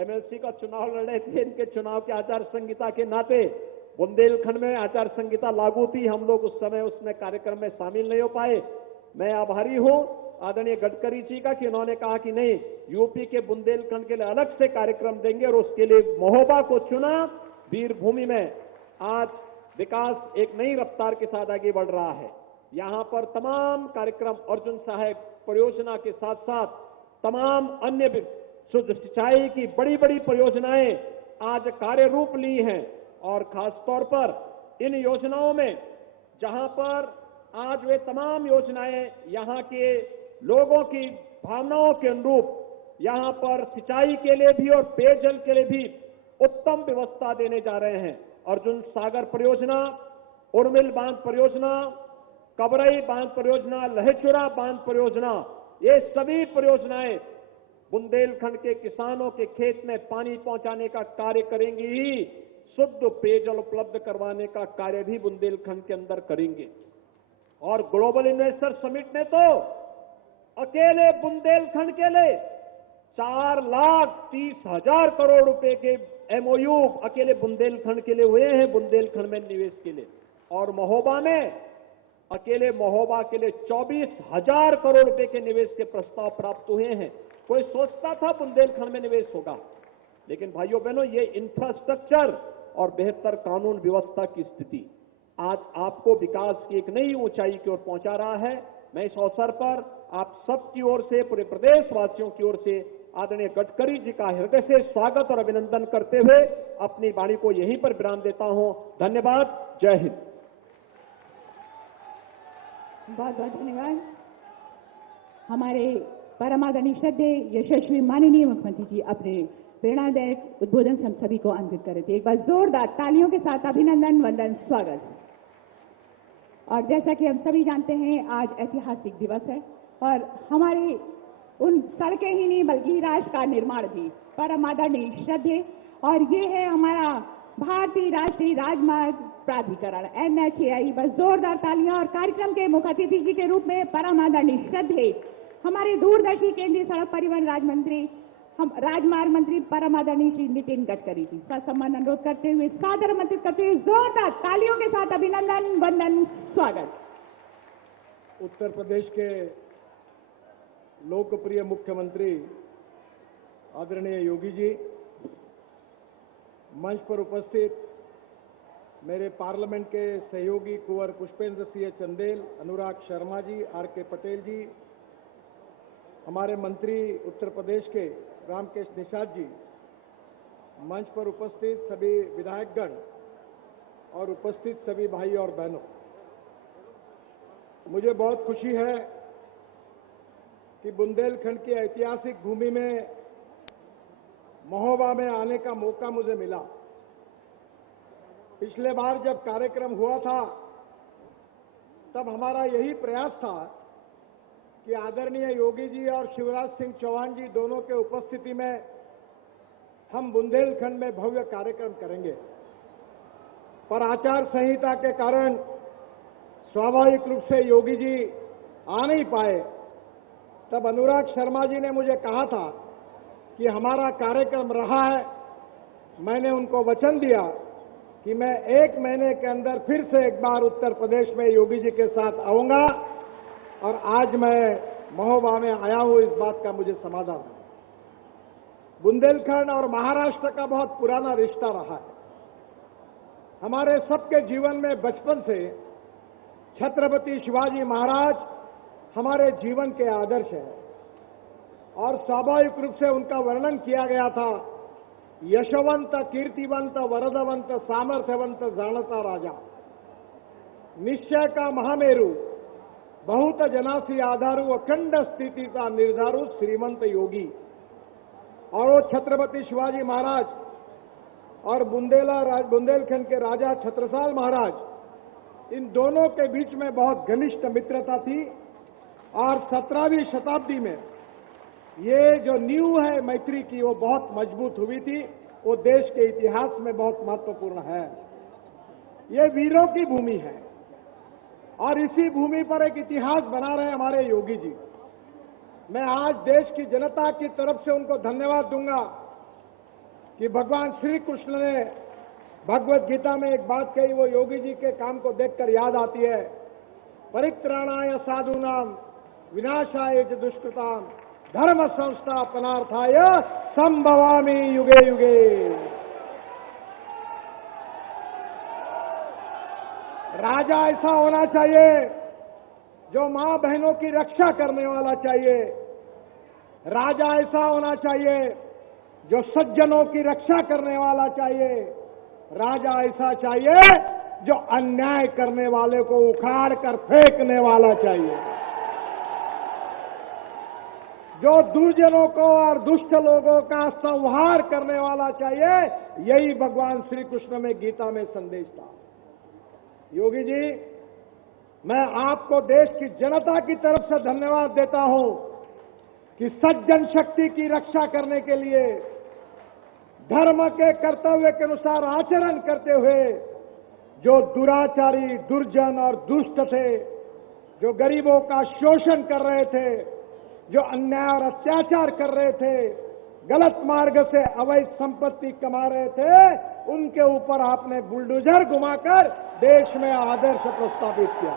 एमएलसी का चुनाव लड़ रहे थे। इनके चुनाव की आचार संहिता के नाते बुंदेलखंड में आचार संहिता लागू थी, हम लोग उस समय उसमें कार्यक्रम में शामिल नहीं हो पाए। मैं आभारी हूं आदरणीय गडकरी जी का कि उन्होंने कहा कि नहीं, यूपी के बुंदेलखंड के लिए अलग से कार्यक्रम देंगे और उसके लिए महोबा को चुना। वीरभूमि में आज विकास एक नई रफ्तार के साथ आगे बढ़ रहा है। यहां पर तमाम कार्यक्रम अर्जुन सहायक परियोजना के साथ साथ तमाम अन्य शुद्ध सिंचाई की बड़ी बड़ी परियोजनाएं आज कार्य रूप ली हैं और खासतौर पर इन योजनाओं में जहां पर आज वे तमाम योजनाएं यहां के लोगों की भावनाओं के अनुरूप यहां पर सिंचाई के लिए भी और पेयजल के लिए भी उत्तम व्यवस्था देने जा रहे हैं। अर्जुन सागर परियोजना, उर्मिल बांध परियोजना, कबरई बांध परियोजना, लहेचुरा बांध परियोजना, ये सभी परियोजनाएं बुंदेलखंड के किसानों के खेत में पानी पहुंचाने का कार्य करेंगी ही, शुद्ध पेयजल उपलब्ध करवाने का कार्य भी बुंदेलखंड के अंदर करेंगे। और ग्लोबल इन्वेस्टर समिट ने तो अकेले बुंदेलखंड के लिए 4,30,000 करोड़ रुपए के एमओयू अकेले बुंदेलखंड के लिए हुए हैं, बुंदेलखंड में निवेश के लिए। और महोबा में अकेले महोबा के लिए 24,000 करोड़ रुपए के निवेश के प्रस्ताव प्राप्त हुए हैं। कोई सोचता था बुंदेलखंड में निवेश होगा, लेकिन भाइयों बहनों, ये इंफ्रास्ट्रक्चर और बेहतर कानून व्यवस्था की स्थिति आज आपको विकास की एक नई ऊंचाई की ओर पहुंचा रहा है। मैं इस अवसर पर आप सबकी ओर से, पूरे प्रदेशवासियों की ओर से आदरणीय गडकरी जी का हृदय से स्वागत और अभिनंदन करते हुए अपनी वाणी को यहीं पर विराम देता हूं। धन्यवाद। जय हिंद। बहुत बहुत धन्यवाद। हमारे परम आदरणीय श्रद्धेय यशस्वी माननीय मुख्यमंत्री जी अपने प्रेरणादायक उद्बोधन हम सभी को अंकित कर रहे थे। एक बार जोरदार तालियों के साथ अभिनंदन, वंदन, स्वागत। और जैसा कि हम सभी जानते हैं, आज ऐतिहासिक दिवस है और हमारी उन सड़कें ही नहीं बल्कि राष्ट्र का निर्माण भी परम आदरणीय श्रद्धेय, और ये है हमारा भारतीय राष्ट्रीय राजमार्ग प्राधिकरण NHAI। बस जोरदार तालियां। और कार्यक्रम के मुख्य अतिथि जी के रूप में परम आदरणीय श्रद्धेय हमारे दूरदर्शी केंद्रीय सड़क परिवहन राजमार्ग मंत्री परम आदरणीय श्री नितिन गडकरी जी का सम्मान अनुरोध करते हुए, सादर आमंत्रित करते हुए जोरदार तालियों के साथ अभिनंदन, वंदन, स्वागत। उत्तर प्रदेश के लोकप्रिय मुख्यमंत्री आदरणीय योगी जी, मंच पर उपस्थित मेरे पार्लियामेंट के सहयोगी कुंवर पुष्पेंद्र सिंह चंदेल, अनुराग शर्मा जी, RK पटेल जी, हमारे मंत्री उत्तर प्रदेश के रामकेश निषाद जी, मंच पर उपस्थित सभी विधायकगण और उपस्थित सभी भाई और बहनों, मुझे बहुत खुशी है कि बुंदेलखंड की ऐतिहासिक भूमि में महोबा में आने का मौका मुझे मिला। पिछले बार जब कार्यक्रम हुआ था तब हमारा यही प्रयास था कि आदरणीय योगी जी और शिवराज सिंह चौहान जी दोनों के उपस्थिति में हम बुंदेलखंड में भव्य कार्यक्रम करेंगे, पर आचार संहिता के कारण स्वाभाविक रूप से योगी जी आ नहीं पाए। तब अनुराग शर्मा जी ने मुझे कहा था कि हमारा कार्यक्रम रहा है। मैंने उनको वचन दिया कि मैं 1 महीने के अंदर फिर से एक बार उत्तर प्रदेश में योगी जी के साथ आऊंगा, और आज मैं महोबा में आया हूं, इस बात का मुझे समाधान है। बुंदेलखंड और महाराष्ट्र का बहुत पुराना रिश्ता रहा है। हमारे सबके जीवन में बचपन से छत्रपति शिवाजी महाराज हमारे जीवन के आदर्श हैं और स्वाभाविक रूप से उनका वर्णन किया गया था, यशवंत, कीर्तिवंत, वरदवंत, सामर्थ्यवंत, जानता राजा, निश्चय का महामेरु, बहुत जनासी आधारू, अखंड स्थिति का निर्धारू, श्रीमंत योगी। और वो छत्रपति शिवाजी महाराज और बुंदेलखंड के राजा छत्रसाल महाराज, इन दोनों के बीच में बहुत घनिष्ठ मित्रता थी। और 17वीं शताब्दी में ये जो नींव है मैत्री की, वो बहुत मजबूत हुई थी। वो देश के इतिहास में बहुत महत्वपूर्ण है। ये वीरों की भूमि है और इसी भूमि पर एक इतिहास बना रहे हमारे योगी जी। मैं आज देश की जनता की तरफ से उनको धन्यवाद दूंगा कि भगवान श्री कृष्ण ने भगवत गीता में एक बात कही, वो योगी जी के काम को देखकर याद आती है परित्राणाय साधूनां विनाशाय च दुष्कृतां धर्म संस्थापनार्थाय संभवामि युगे युगे। राजा ऐसा होना चाहिए जो मां बहनों की रक्षा करने वाला चाहिए। राजा ऐसा होना चाहिए जो सज्जनों की रक्षा करने वाला चाहिए। राजा ऐसा चाहिए जो अन्याय करने वाले को उखाड़ कर फेंकने वाला चाहिए। जो दुर्जनों को और दुष्ट लोगों का संहार करने वाला चाहिए। यही भगवान श्री कृष्ण में गीता में संदेश था। योगी जी, मैं आपको देश की जनता की तरफ से धन्यवाद देता हूं कि सज्जन शक्ति की रक्षा करने के लिए धर्म के कर्तव्य के अनुसार आचरण करते हुए जो दुराचारी, दुर्जन और दुष्ट थे, जो गरीबों का शोषण कर रहे थे, जो अन्याय और अत्याचार कर रहे थे, गलत मार्ग से अवैध संपत्ति कमा रहे थे, उनके ऊपर आपने बुलडोजर घुमाकर देश में आदर्श प्रस्तावित किया।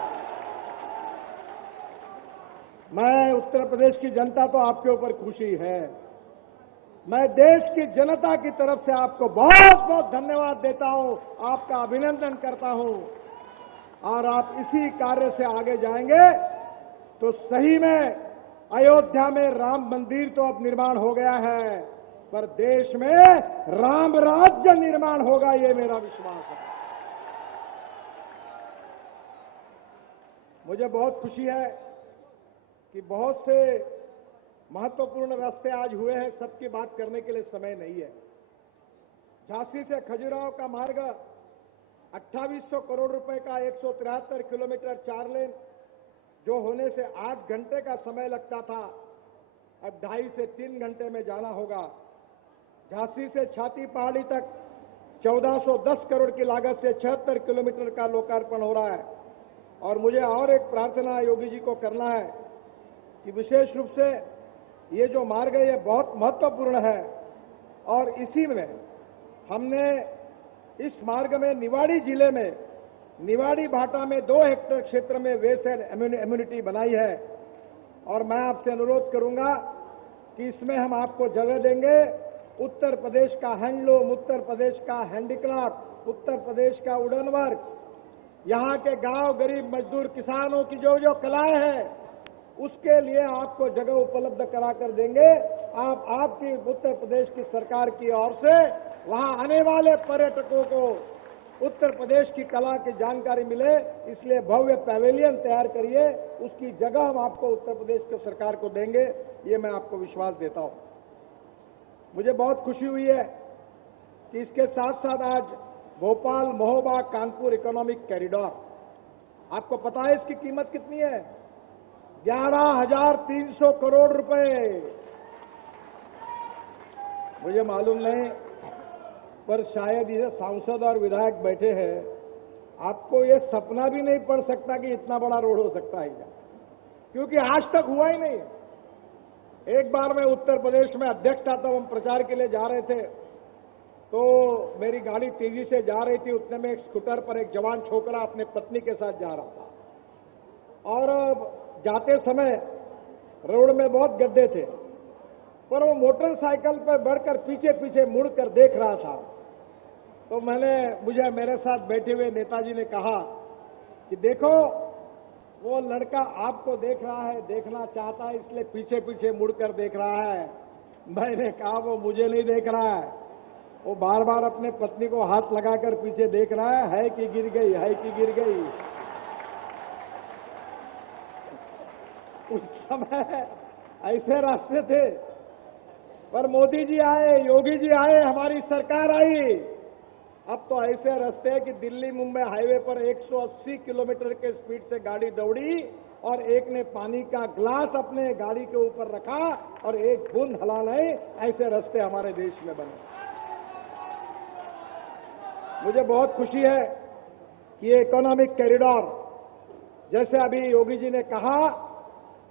मैं उत्तर प्रदेश की जनता तो आपके ऊपर खुशी है। मैं देश की जनता की तरफ से आपको बहुत बहुत धन्यवाद देता हूं, आपका अभिनंदन करता हूं। और आप इसी कार्य से आगे जाएंगे तो सही में अयोध्या में राम मंदिर तो अब निर्माण हो गया है, पर देश में राम राज्य निर्माण होगा, ये मेरा विश्वास है। मुझे बहुत खुशी है कि बहुत से महत्वपूर्ण रास्ते आज हुए हैं, सबकी बात करने के लिए समय नहीं है। झांसी से खजुराहो का मार्ग 2800 करोड़ रुपए का 173 किलोमीटर 4 लेन जो होने से 8 घंटे का समय लगता था, अब 2.5 से 3 घंटे में जाना होगा। झांसी से छाती पहाड़ी तक 1410 करोड़ की लागत से 76 किलोमीटर का लोकार्पण हो रहा है। और मुझे और एक प्रार्थना योगी जी को करना है कि विशेष रूप से ये जो मार्ग है ये बहुत महत्वपूर्ण है, और इसी में हमने इस मार्ग में निवाड़ी जिले में निवाड़ी भाटा में 2 हेक्टेयर क्षेत्र में वेस्ट एंड इम्यूनिटी बनाई है। और मैं आपसे अनुरोध करूंगा कि इसमें हम आपको जगह देंगे। उत्तर प्रदेश का हैंडलूम, उत्तर प्रदेश का हैंडीक्राफ्ट, उत्तर प्रदेश का वुडन वर्क, यहाँ के गांव गरीब मजदूर किसानों की जो जो कलाएं हैं उसके लिए आपको जगह उपलब्ध करा कर देंगे। आपकी उत्तर प्रदेश की सरकार की ओर से वहां आने वाले पर्यटकों को उत्तर प्रदेश की कला की जानकारी मिले, इसलिए भव्य पैवेलियन तैयार करिए। उसकी जगह हम आपको उत्तर प्रदेश की सरकार को देंगे, ये मैं आपको विश्वास देता हूं। मुझे बहुत खुशी हुई है कि इसके साथ साथ आज भोपाल महोबा कानपुर इकोनॉमिक कॉरिडोर, आपको पता है इसकी कीमत कितनी है? 11,300 करोड़ रुपए। मुझे मालूम नहीं, पर शायद ये सांसद और विधायक बैठे हैं, आपको ये सपना भी नहीं पड़ सकता कि इतना बड़ा रोड हो सकता है, क्योंकि आज तक हुआ ही नहीं। एक बार मैं उत्तर प्रदेश में अध्यक्ष था, तब हम प्रचार के लिए जा रहे थे, तो मेरी गाड़ी तेजी से जा रही थी। उतने में एक स्कूटर पर एक जवान छोकरा अपने पत्नी के साथ जा रहा था, और जाते समय रोड में बहुत गड्ढे थे, पर वो मोटरसाइकिल पर बढ़कर पीछे पीछे मुड़कर देख रहा था। तो मुझे मेरे साथ बैठे हुए नेताजी ने कहा कि देखो, वो लड़का आपको देख रहा है, देखना चाहता है, इसलिए पीछे पीछे मुड़कर देख रहा है। मैंने कहा वो मुझे नहीं देख रहा है, वो बार बार अपने पत्नी को हाथ लगाकर पीछे देख रहा है कि गिर गई, है कि गिर गई। उस समय ऐसे रास्ते थे, पर मोदी जी आए, योगी जी आए, हमारी सरकार आई, अब तो ऐसे रास्ते हैं कि दिल्ली मुंबई हाईवे पर 180 किलोमीटर के स्पीड से गाड़ी दौड़ी और एक ने पानी का ग्लास अपने गाड़ी के ऊपर रखा और एक बूंद हला नहीं। ऐसे रास्ते हमारे देश में बने। मुझे बहुत खुशी है कि ये इकोनॉमिक कॉरिडोर, जैसे अभी योगी जी ने कहा,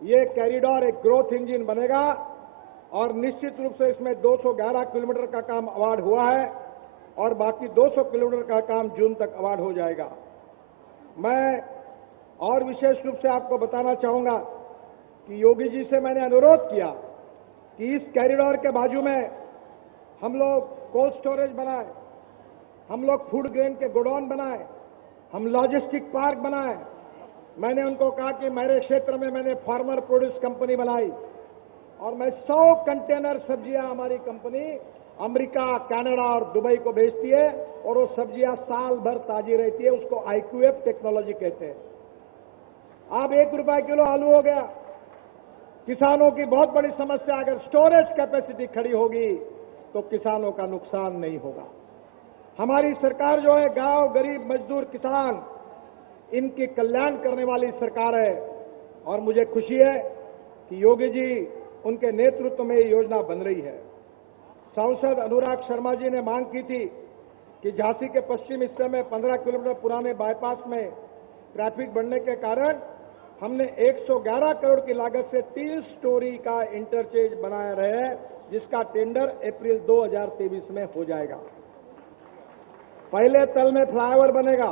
ये कॉरिडोर एक ग्रोथ इंजन बनेगा और निश्चित रूप से इसमें 211 किलोमीटर का काम अवार्ड हुआ है और बाकी 200 किलोमीटर का काम जून तक अवार्ड हो जाएगा। मैं और विशेष रूप से आपको बताना चाहूंगा कि योगी जी से मैंने अनुरोध किया कि इस कॉरिडोर के बाजू में हम लोग कोल्ड स्टोरेज बनाए, हम लोग फूड ग्रेन के गोडाउन बनाए, हम लॉजिस्टिक पार्क बनाए। मैंने उनको कहा कि मेरे क्षेत्र में मैंने फार्मर प्रोड्यूस कंपनी बनाई और मैं 100 कंटेनर सब्जियां हमारी कंपनी अमेरिका, कनाडा और दुबई को भेजती है और वो सब्जियां साल भर ताजी रहती है। उसको IQF टेक्नोलॉजी कहते हैं। अब ₹1 किलो आलू हो गया। किसानों की बहुत बड़ी समस्या, अगर स्टोरेज कैपेसिटी खड़ी होगी तो किसानों का नुकसान नहीं होगा। हमारी सरकार जो है गांव, गरीब, मजदूर, किसान, इनकी कल्याण करने वाली सरकार है और मुझे खुशी है कि योगी जी उनके नेतृत्व में ये योजना बन रही है। सांसद अनुराग शर्मा जी ने मांग की थी कि झांसी के पश्चिम हिस्से में 15 किलोमीटर पुराने बाईपास में ट्रैफिक बढ़ने के कारण हमने 111 करोड़ की लागत से 3 स्टोरी का इंटरचेंज बनाया रहे, जिसका टेंडर अप्रैल 2023 में हो जाएगा। पहले तल में फ्लाईओवर बनेगा,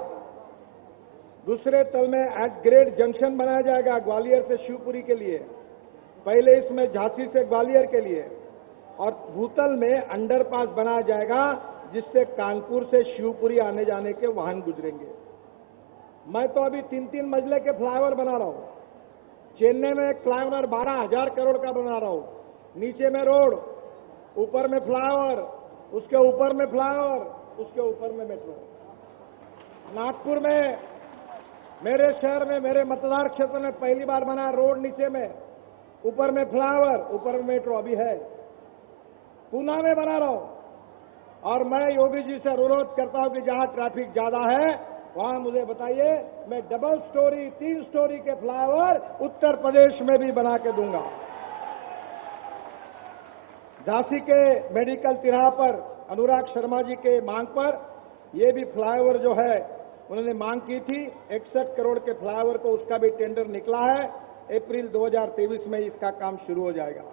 दूसरे तल में एट ग्रेड जंक्शन बनाया जाएगा ग्वालियर से शिवपुरी के लिए, पहले इसमें झांसी से ग्वालियर के लिए, और भूतल में अंडरपास बनाया जाएगा जिससे कानपुर से शिवपुरी आने जाने के वाहन गुजरेंगे। मैं तो अभी 3-3 मंजिले के फ्लाईओवर बना रहा हूं। चेन्नई में एक फ्लाईओवर 12,000 करोड़ का बना रहा हूं, नीचे में रोड, ऊपर में फ्लाईओवर, उसके ऊपर में फ्लाईओवर, उसके ऊपर में मेट्रो। नागपुर में, मेरे शहर में, मेरे मतदार क्षेत्र में पहली बार बना रोड, नीचे में, ऊपर में फ्लाईओवर, ऊपर में मेट्रो अभी है। पूना में बना रहा हूं और मैं योगी जी से अनुरोध करता हूं कि जहां ट्रैफिक ज्यादा है वहां मुझे बताइए, मैं डबल स्टोरी, 3 स्टोरी के फ्लाईओवर उत्तर प्रदेश में भी बना के दूंगा। झांसी के मेडिकल तिराहा पर अनुराग शर्मा जी के मांग पर ये भी फ्लाईओवर जो है उन्होंने मांग की थी 61 करोड़ के फ्लाईओवर को, उसका भी टेंडर निकला है। अप्रैल 2023 में इसका काम शुरू हो जाएगा।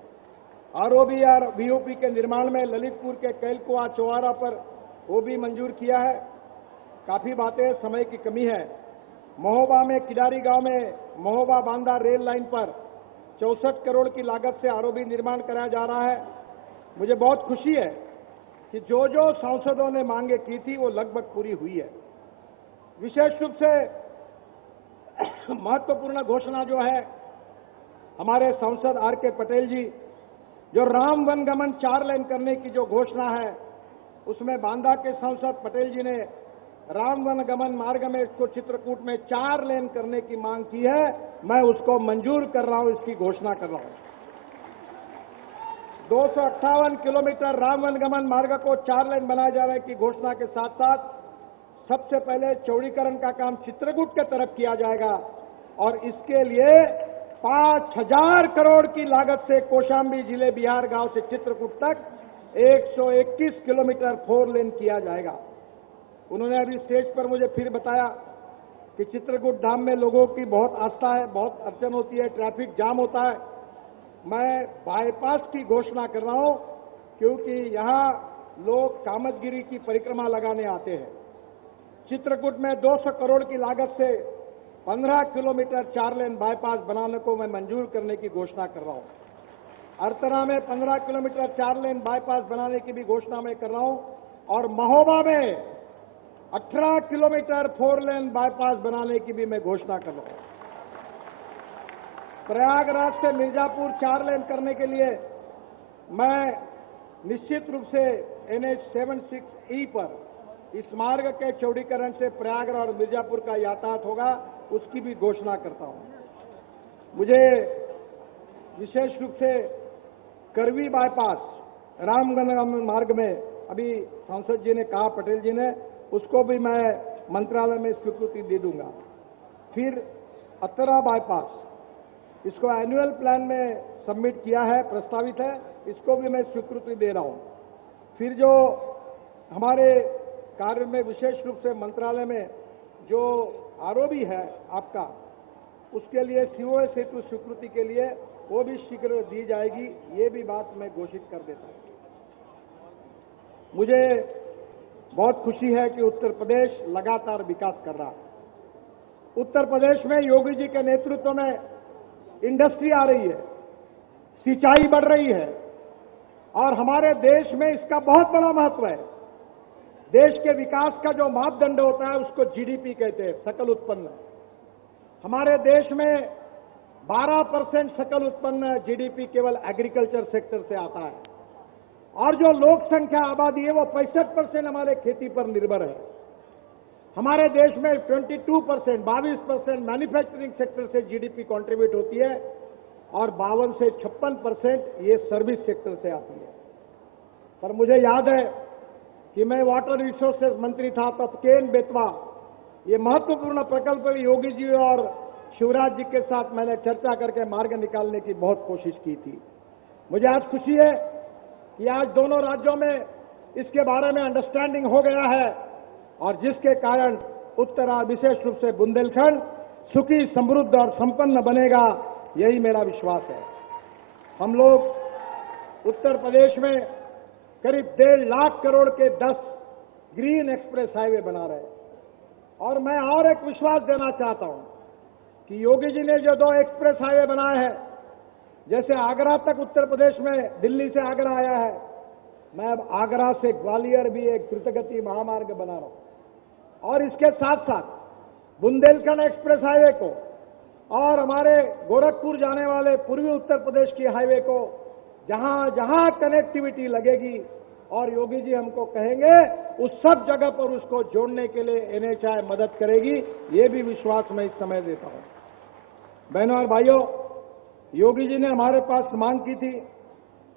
ROB और BOP के निर्माण में ललितपुर के कैलकुआ चौहारा पर वो भी मंजूर किया है। काफी बातें, समय की कमी है। महोबा में किडारी गांव में महोबा बांदा रेल लाइन पर 64 करोड़ की लागत से ROB निर्माण कराया जा रहा है। मुझे बहुत खुशी है कि जो जो सांसदों ने मांगे की थी वो लगभग पूरी हुई है। विशेष रूप से महत्वपूर्ण घोषणा जो है, हमारे सांसद RK पटेल जी जो राम वनगमन 4 लेन करने की जो घोषणा है, उसमें बांदा के सांसद पटेल जी ने राम वनगमन मार्ग में इसको चित्रकूट में 4 लेन करने की मांग की है। मैं उसको मंजूर कर रहा हूं, इसकी घोषणा कर रहा हूं। 258 किलोमीटर राम वनगमन मार्ग को 4 लेन बनाया जाने की घोषणा के साथ साथ सबसे पहले चौड़ीकरण का काम चित्रकूट के तरफ किया जाएगा और इसके लिए 5,000 करोड़ की लागत से कौशाम्बी जिले बिहार गांव से चित्रकूट तक 121 किलोमीटर 4 लेन किया जाएगा। उन्होंने अभी स्टेज पर मुझे फिर बताया कि चित्रकूट धाम में लोगों की बहुत आस्था है, बहुत अड़चन होती है, ट्रैफिक जाम होता है। मैं बाईपास की घोषणा कर रहा हूं क्योंकि यहां लोग कामतगिरी की परिक्रमा लगाने आते हैं। चित्रकूट में 200 करोड़ की लागत से 15 किलोमीटर 4 लेन बाईपास बनाने को मैं मंजूर करने की घोषणा कर रहा हूं। अरतरा में 15 किलोमीटर 4 लेन बाईपास बनाने की भी घोषणा मैं कर रहा हूं और महोबा में 18 किलोमीटर 4 लेन बाईपास बनाने की भी मैं घोषणा कर रहा हूं। प्रयागराज से मिर्जापुर 4 लेन करने के लिए मैं निश्चित रूप से NH-76E पर इस मार्ग के चौड़ीकरण से प्रयागराज और मिर्जापुर का यातायात होगा, उसकी भी घोषणा करता हूं। मुझे विशेष रूप से करवी बाईपास रामगंज मार्ग में अभी सांसद जी ने कहा, पटेल जी ने, उसको भी मैं मंत्रालय में स्वीकृति दे दूंगा। फिर अतरा बाईपास, इसको एनुअल प्लान में सबमिट किया है, प्रस्तावित है, इसको भी मैं स्वीकृति दे रहा हूं। फिर जो हमारे कार्य में विशेष रूप से मंत्रालय में जो ROB है आपका, उसके लिए COA सेतु स्वीकृति के लिए वो भी शीघ्र दी जाएगी, ये भी बात मैं घोषित कर देता हूं। मुझे बहुत खुशी है कि उत्तर प्रदेश लगातार विकास कर रहा है। उत्तर प्रदेश में योगी जी के नेतृत्व में इंडस्ट्री आ रही है, सिंचाई बढ़ रही है और हमारे देश में इसका बहुत बड़ा महत्व है। देश के विकास का जो मापदंड होता है उसको जीडीपी कहते हैं, सकल उत्पन्न। हमारे देश में 12% सकल उत्पन्न जीडीपी केवल एग्रीकल्चर सेक्टर से आता है और जो लोक संख्या आबादी है वो 65% हमारे खेती पर निर्भर है। हमारे देश में 22% मैन्युफैक्चरिंग सेक्टर से जीडीपी कंट्रीब्यूट होती है और 52 से 56% ये सर्विस सेक्टर से आती है। पर मुझे याद है कि मैं वाटर रिसोर्सेज मंत्री था तब केन बेतवा ये महत्वपूर्ण प्रकल्प योगी जी और शिवराज जी के साथ मैंने चर्चा करके मार्ग निकालने की बहुत कोशिश की थी। मुझे आज खुशी है कि आज दोनों राज्यों में इसके बारे में अंडरस्टैंडिंग हो गया है और जिसके कारण उत्तराखंड विशेष रूप से बुंदेलखंड सुखी, समृद्ध और संपन्न बनेगा, यही मेरा विश्वास है। हम लोग उत्तर प्रदेश में करीब 1.5 लाख करोड़ के 10 ग्रीन एक्सप्रेस हाईवे बना रहे हैं और मैं और एक विश्वास देना चाहता हूं कि योगी जी ने जो 2 एक्सप्रेस हाईवे बनाए हैं, जैसे आगरा तक उत्तर प्रदेश में दिल्ली से आगरा आया है, मैं अब आगरा से ग्वालियर भी एक द्रुतगति महामार्ग बना रहा हूं और इसके साथ साथ बुंदेलखंड एक्सप्रेस हाईवे को और हमारे गोरखपुर जाने वाले पूर्वी उत्तर प्रदेश की हाईवे को जहां जहां कनेक्टिविटी लगेगी और योगी जी हमको कहेंगे उस सब जगह पर उसको जोड़ने के लिए एनएचआई मदद करेगी, ये भी विश्वास मैं इस समय देता हूं। बहनों और भाइयों, योगी जी ने हमारे पास मांग की थी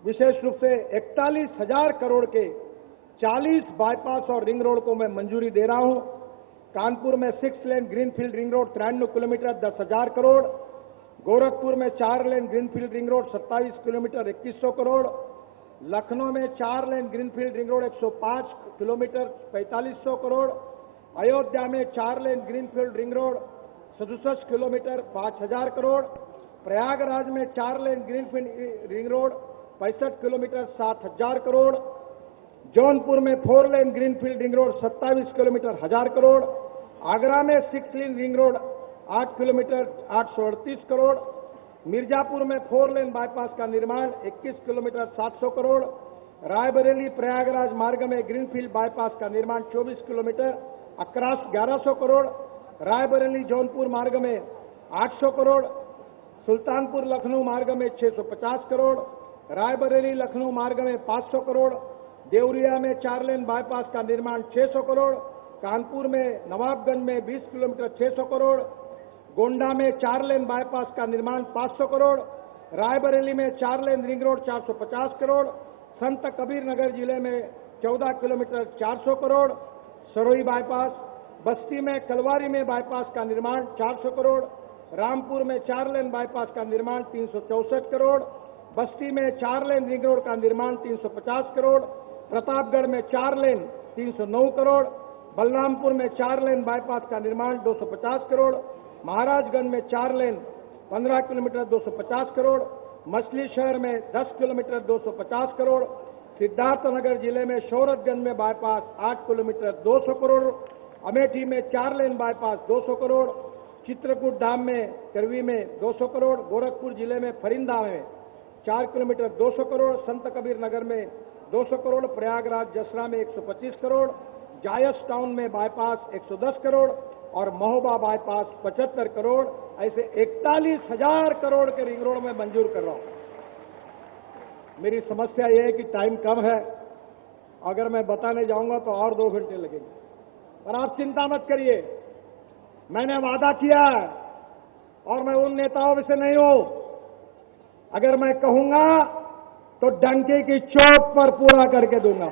विशेष रूप से 41,000 करोड़ के 40 बाईपास और रिंग रोड को मैं मंजूरी दे रहा हूं। कानपुर में 6 lane greenfield ring road 93 kilometre 10,000 crore, Gorakhpur में 4 lane greenfield ring road 27 kilometre 2100 crore, Lucknow में 4 lane greenfield ring road 105 kilometre 4500 crore, Ayodhya में 4 lane greenfield ring road 67 kilometre 5000 crore, Prayagraj में 4 lane greenfield ring road 65 kilometre 7000 crore, Jaunpur में 4 lane greenfield ring road 27 kilometre 1000 crore, Agra में 6 लेन ring road 8 kilometre 838 crore, Mirzapur में 4 लेन bypass का निर्माण 21 kilometre 700 crore, Raebareli Prayagraj मार्ग में ग्रीनफील्ड बाईपास का निर्माण 24 किलोमीटर अक्रॉस 1100 करोड़, रायबरेली जौनपुर मार्ग में 800 करोड़, सुल्तानपुर लखनऊ मार्ग में 650 करोड़, रायबरेली लखनऊ मार्ग में 500 करोड़, देवरिया में 4 लेन बाईपास का निर्माण 600 करोड़, कानपुर में नवाबगंज में 20 किलोमीटर 600 करोड़, गोंडा में 4 लेन बाईपास का निर्माण 500 करोड़, रायबरेली में 4 लेन रिंग रोड 450 करोड़, संत कबीर नगर जिले में 14 किलोमीटर 400 करोड़, सरोई बाईपास, बस्ती में कलवारी में बाईपास का निर्माण 400 करोड़, रामपुर में 4 लेन बाईपास का निर्माण 364 करोड़, बस्ती में 4 लेन रिंग रोड का निर्माण 350 करोड़, प्रतापगढ़ में 4 लेन 309 करोड़, बलरामपुर में 4 लेन बाईपास का निर्माण 250 करोड़, महाराजगंज में 4 लेन 15 किलोमीटर 250 करोड़, मछली शहर में 10 किलोमीटर 250 करोड़, सिद्धार्थनगर जिले में शौरतगंज में बाईपास 8 किलोमीटर 200 करोड़, अमेठी में 4 लेन बाईपास 200 करोड़, चित्रकूट धाम में करवी में 200 करोड़, गोरखपुर जिले में फरिंदा में 4 किलोमीटर 200 करोड़, संत कबीर नगर में 200 करोड़, प्रयागराज जसरा में 125 करोड़, जायस टाउन में बाईपास 110 करोड़ और महोबा बाईपास 75 करोड़, ऐसे 41,000 करोड़ के रिंग रोड में मंजूर कर रहा हूं। मेरी समस्या यह है कि टाइम कम है, अगर मैं बताने जाऊंगा तो और 2 घंटे लगेंगे, पर आप चिंता मत करिए, मैंने वादा किया है और मैं उन नेताओं में से नहीं हूं, अगर मैं कहूंगा तो डंके की चोट पर पूरा करके दूंगा।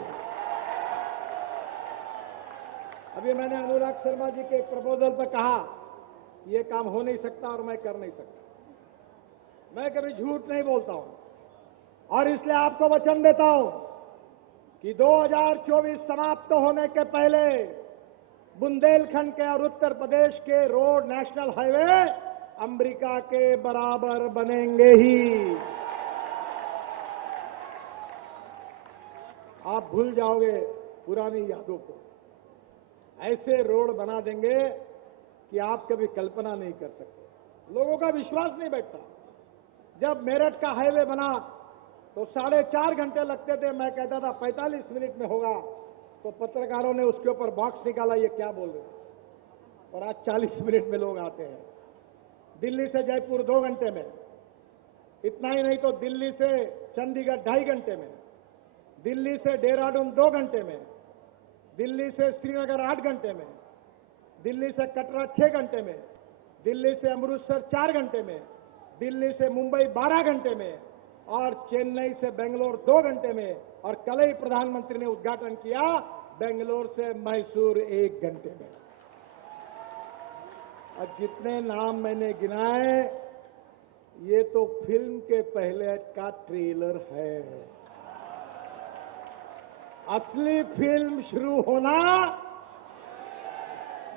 अभी मैंने अनुराग शर्मा जी के एक प्रपोजल पर कहा ये काम हो नहीं सकता और मैं कर नहीं सकता। मैं कभी झूठ नहीं बोलता हूं और इसलिए आपको वचन देता हूं कि 2024 समाप्त होने के पहले बुंदेलखंड के और उत्तर प्रदेश के रोड नेशनल हाईवे अमेरिका के बराबर बनेंगे ही। आप भूल जाओगे पुरानी यादों को, ऐसे रोड बना देंगे कि आप कभी कल्पना नहीं कर सकते। लोगों का विश्वास नहीं बैठता। जब मेरठ का हाईवे बना तो 4.5 घंटे लगते थे, मैं कहता था 45 मिनट में होगा, तो पत्रकारों ने उसके ऊपर बॉक्स निकाला, ये क्या बोल रहे हैं, और आज 40 मिनट में लोग आते हैं। दिल्ली से जयपुर 2 घंटे में, इतना ही नहीं तो दिल्ली से चंडीगढ़ 2.5 घंटे में, दिल्ली से देहरादून 2 घंटे में, दिल्ली से श्रीनगर 8 घंटे में, दिल्ली से कटरा 6 घंटे में, दिल्ली से अमृतसर 4 घंटे में, दिल्ली से मुंबई 12 घंटे में, और चेन्नई से बेंगलोर 2 घंटे में, और कल ही प्रधानमंत्री ने उद्घाटन किया बेंगलोर से मैसूर 1 घंटे में। और जितने नाम मैंने गिनाए, ये तो फिल्म के पहले का ट्रेलर है। असली फिल्म शुरू होना,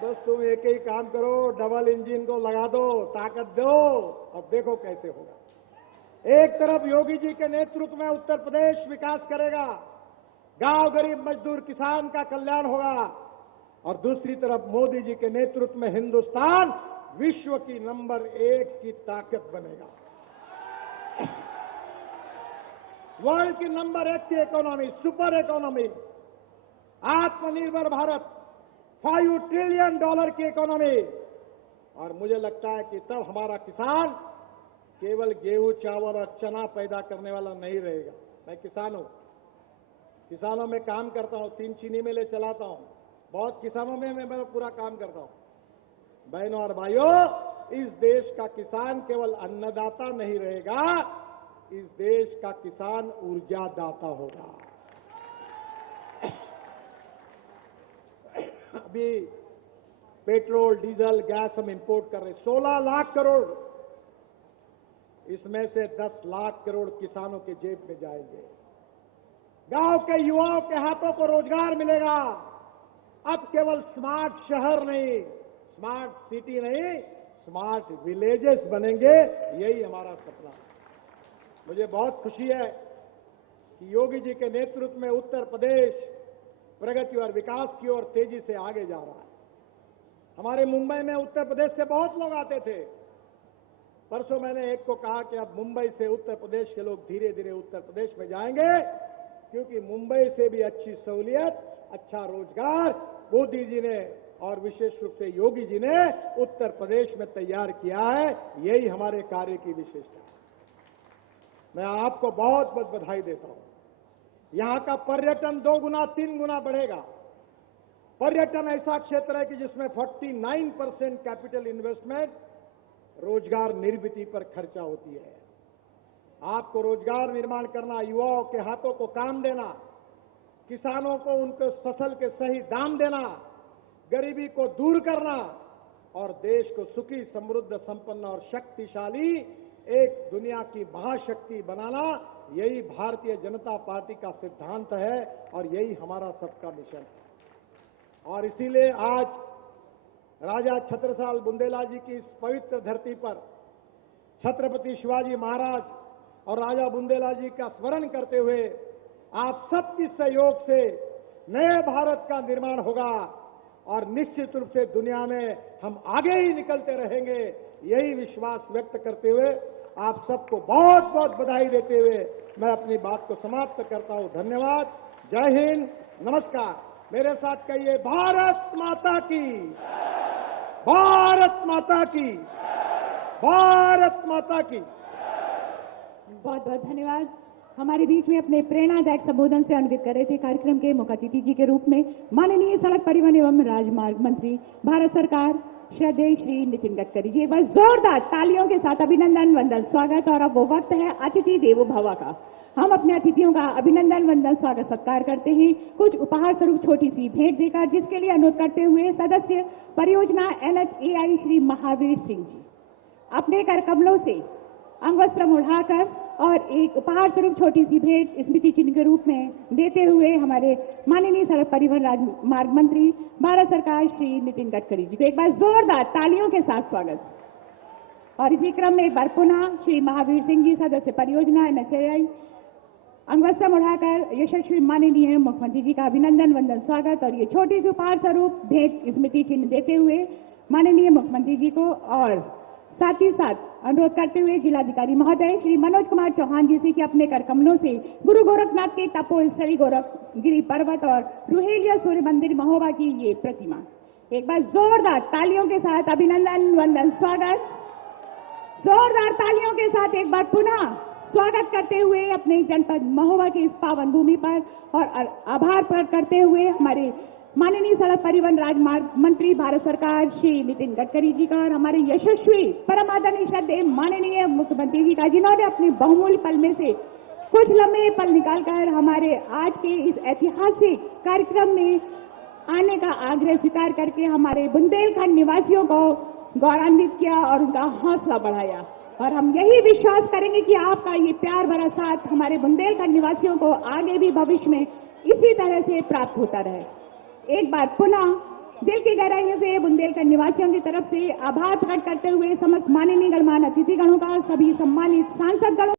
बस तुम एक ही काम करो, डबल इंजन को लगा दो, ताकत दो, और देखो कैसे होगा। एक तरफ योगी जी के नेतृत्व में उत्तर प्रदेश विकास करेगा, गांव गरीब मजदूर किसान का कल्याण होगा, और दूसरी तरफ मोदी जी के नेतृत्व में हिंदुस्तान विश्व की नंबर 1 की ताकत बनेगा। वर्ल्ड की नंबर 1 की इकोनॉमी, सुपर इकोनॉमी, आत्मनिर्भर भारत, $5 ट्रिलियन की इकोनॉमी। और मुझे लगता है कि तब हमारा किसान केवल गेहूं चावल और चना पैदा करने वाला नहीं रहेगा। मैं किसान हूं, किसानों में काम करता हूं, 3 चीनी मिलें चलाता हूं, बहुत किसानों में मैं पूरा काम करता हूं। बहनों और भाइयों, इस देश का किसान केवल अन्नदाता नहीं रहेगा, इस देश का किसान ऊर्जादाता होगा। अभी पेट्रोल, डीजल, गैस हम इंपोर्ट कर रहे हैं, 16 लाख करोड़, इसमें से 10 लाख करोड़ किसानों के जेब में जाएंगे। गांव के युवाओं के हाथों को रोजगार मिलेगा। अब केवल स्मार्ट शहर नहीं, स्मार्ट सिटी नहीं, स्मार्ट विलेजेस बनेंगे, यही हमारा सपना है। मुझे बहुत खुशी है कि योगी जी के नेतृत्व में उत्तर प्रदेश प्रगति और विकास की ओर तेजी से आगे जा रहा है। हमारे मुंबई में उत्तर प्रदेश से बहुत लोग आते थे। परसों मैंने एक को कहा कि अब मुंबई से उत्तर प्रदेश के लोग धीरे धीरे उत्तर प्रदेश में जाएंगे, क्योंकि मुंबई से भी अच्छी सहूलियत, अच्छा रोजगार मोदी जी ने और विशेष रूप से योगी जी ने उत्तर प्रदेश में तैयार किया है। यही हमारे कार्य की विशेषता है। मैं आपको बहुत बहुत बधाई देता हूं। यहां का पर्यटन 2 गुना 3 गुना बढ़ेगा। पर्यटन ऐसा क्षेत्र है कि जिसमें 49% कैपिटल इन्वेस्टमेंट रोजगार निर्मिति पर खर्चा होती है। आपको रोजगार निर्माण करना, युवाओं के हाथों को काम देना, किसानों को उनके फसल के सही दाम देना, गरीबी को दूर करना और देश को सुखी, समृद्ध, संपन्न और शक्तिशाली एक दुनिया की महाशक्ति बनाना, यही भारतीय जनता पार्टी का सिद्धांत है और यही हमारा सबका मिशन है। और इसीलिए आज राजा छत्रसाल बुंदेला जी की इस पवित्र धरती पर छत्रपति शिवाजी महाराज और राजा बुंदेला जी का स्मरण करते हुए आप सबके सहयोग से नए भारत का निर्माण होगा और निश्चित रूप से दुनिया में हम आगे ही निकलते रहेंगे, यही विश्वास व्यक्त करते हुए आप सबको बहुत बहुत बधाई देते हुए मैं अपनी बात को समाप्त करता हूं। धन्यवाद। जय हिंद, नमस्कार। मेरे साथ कहिए, भारत माता की, भारत माता की, भारत माता की। बहुत बहुत धन्यवाद। हमारे बीच में अपने प्रेरणादायक संबोधन से अनुदित कर रहे थे कार्यक्रम के मुख्य अतिथि जी के रूप में माननीय सड़क परिवहन एवं राजमार्ग मंत्री भारत सरकार श्रद्धेय श्री नितिन गडकरी जी। बस जोरदार तालियों के साथ अभिनंदन, वंदन, स्वागत। और अब वो वक्त है अतिथि देवो भव का। हम अपने अतिथियों का अभिनंदन, वंदन, स्वागत, सत्कार करते हैं कुछ उपहार स्वरूप छोटी सी भेंट देकर, जिसके लिए अनुरोध करते हुए सदस्य परियोजना NHAI श्री महावीर सिंह जी अपने कर कमलों से अंगवस्त्र उठाकर और एक उपहार स्वरूप छोटी सी भेंट स्मृति चिन्ह के रूप में देते हुए हमारे माननीय सड़क परिवहन राजमार्ग मंत्री भारत सरकार श्री नितिन गडकरी जी को एक बार जोरदार तालियों के साथ स्वागत। और इसी क्रम में एक बार पुनः श्री महावीर सिंह जी सदस्य परियोजना NHAI अंगवस्त्र उठाकर यशस्वी माननीय मुख्यमंत्री जी का अभिनंदन, वंदन, स्वागत। और ये छोटी सी उपहार स्वरूप भेंट स्मृति चिन्ह देते हुए माननीय मुख्यमंत्री जी को और साथ ही साथ अनुरोध करते हुए जिलाधिकारी महोदय श्री मनोज कुमार चौहान जी से कि अपने कर कमलों से गुरु गोरखनाथ के तपोस्थली गोरखगिरी पर्वत और रुहेलिया सूर्य मंदिर महोबा की ये प्रतिमा एक बार जोरदार तालियों के साथ अभिनंदन वंदन स्वागत, जोरदार तालियों के साथ एक बार पुनः स्वागत करते हुए अपने जनपद महोबा की इस पावन भूमि पर और आभार प्रकट करते हुए हमारे माननीय सड़क परिवहन राजमार्ग मंत्री भारत सरकार श्री नितिन गडकरी जी का और हमारे यशस्वी परम आदरणीय श्रद्धेय माननीय मुख्यमंत्री जी का, जिन्होंने अपने बहुमूल्य पल में से कुछ लम्हे पल निकालकर हमारे आज के इस ऐतिहासिक कार्यक्रम में आने का आग्रह स्वीकार करके हमारे बुंदेलखंड निवासियों को गौरवान्वित किया और उनका हौसला बढ़ाया। और हम यही विश्वास करेंगे कि आपका ये प्यार भरा साथ हमारे बुंदेलखंड निवासियों को आगे भी भविष्य में इसी तरह से प्राप्त होता रहे। एक बार पुनः दिल की गहराइयों से बुंदेलखंड निवासियों की तरफ से आभार प्रकट करते हुए समस्त माननीय गणमान्य अतिथिगणों का, सभी सम्मानित सांसदगणों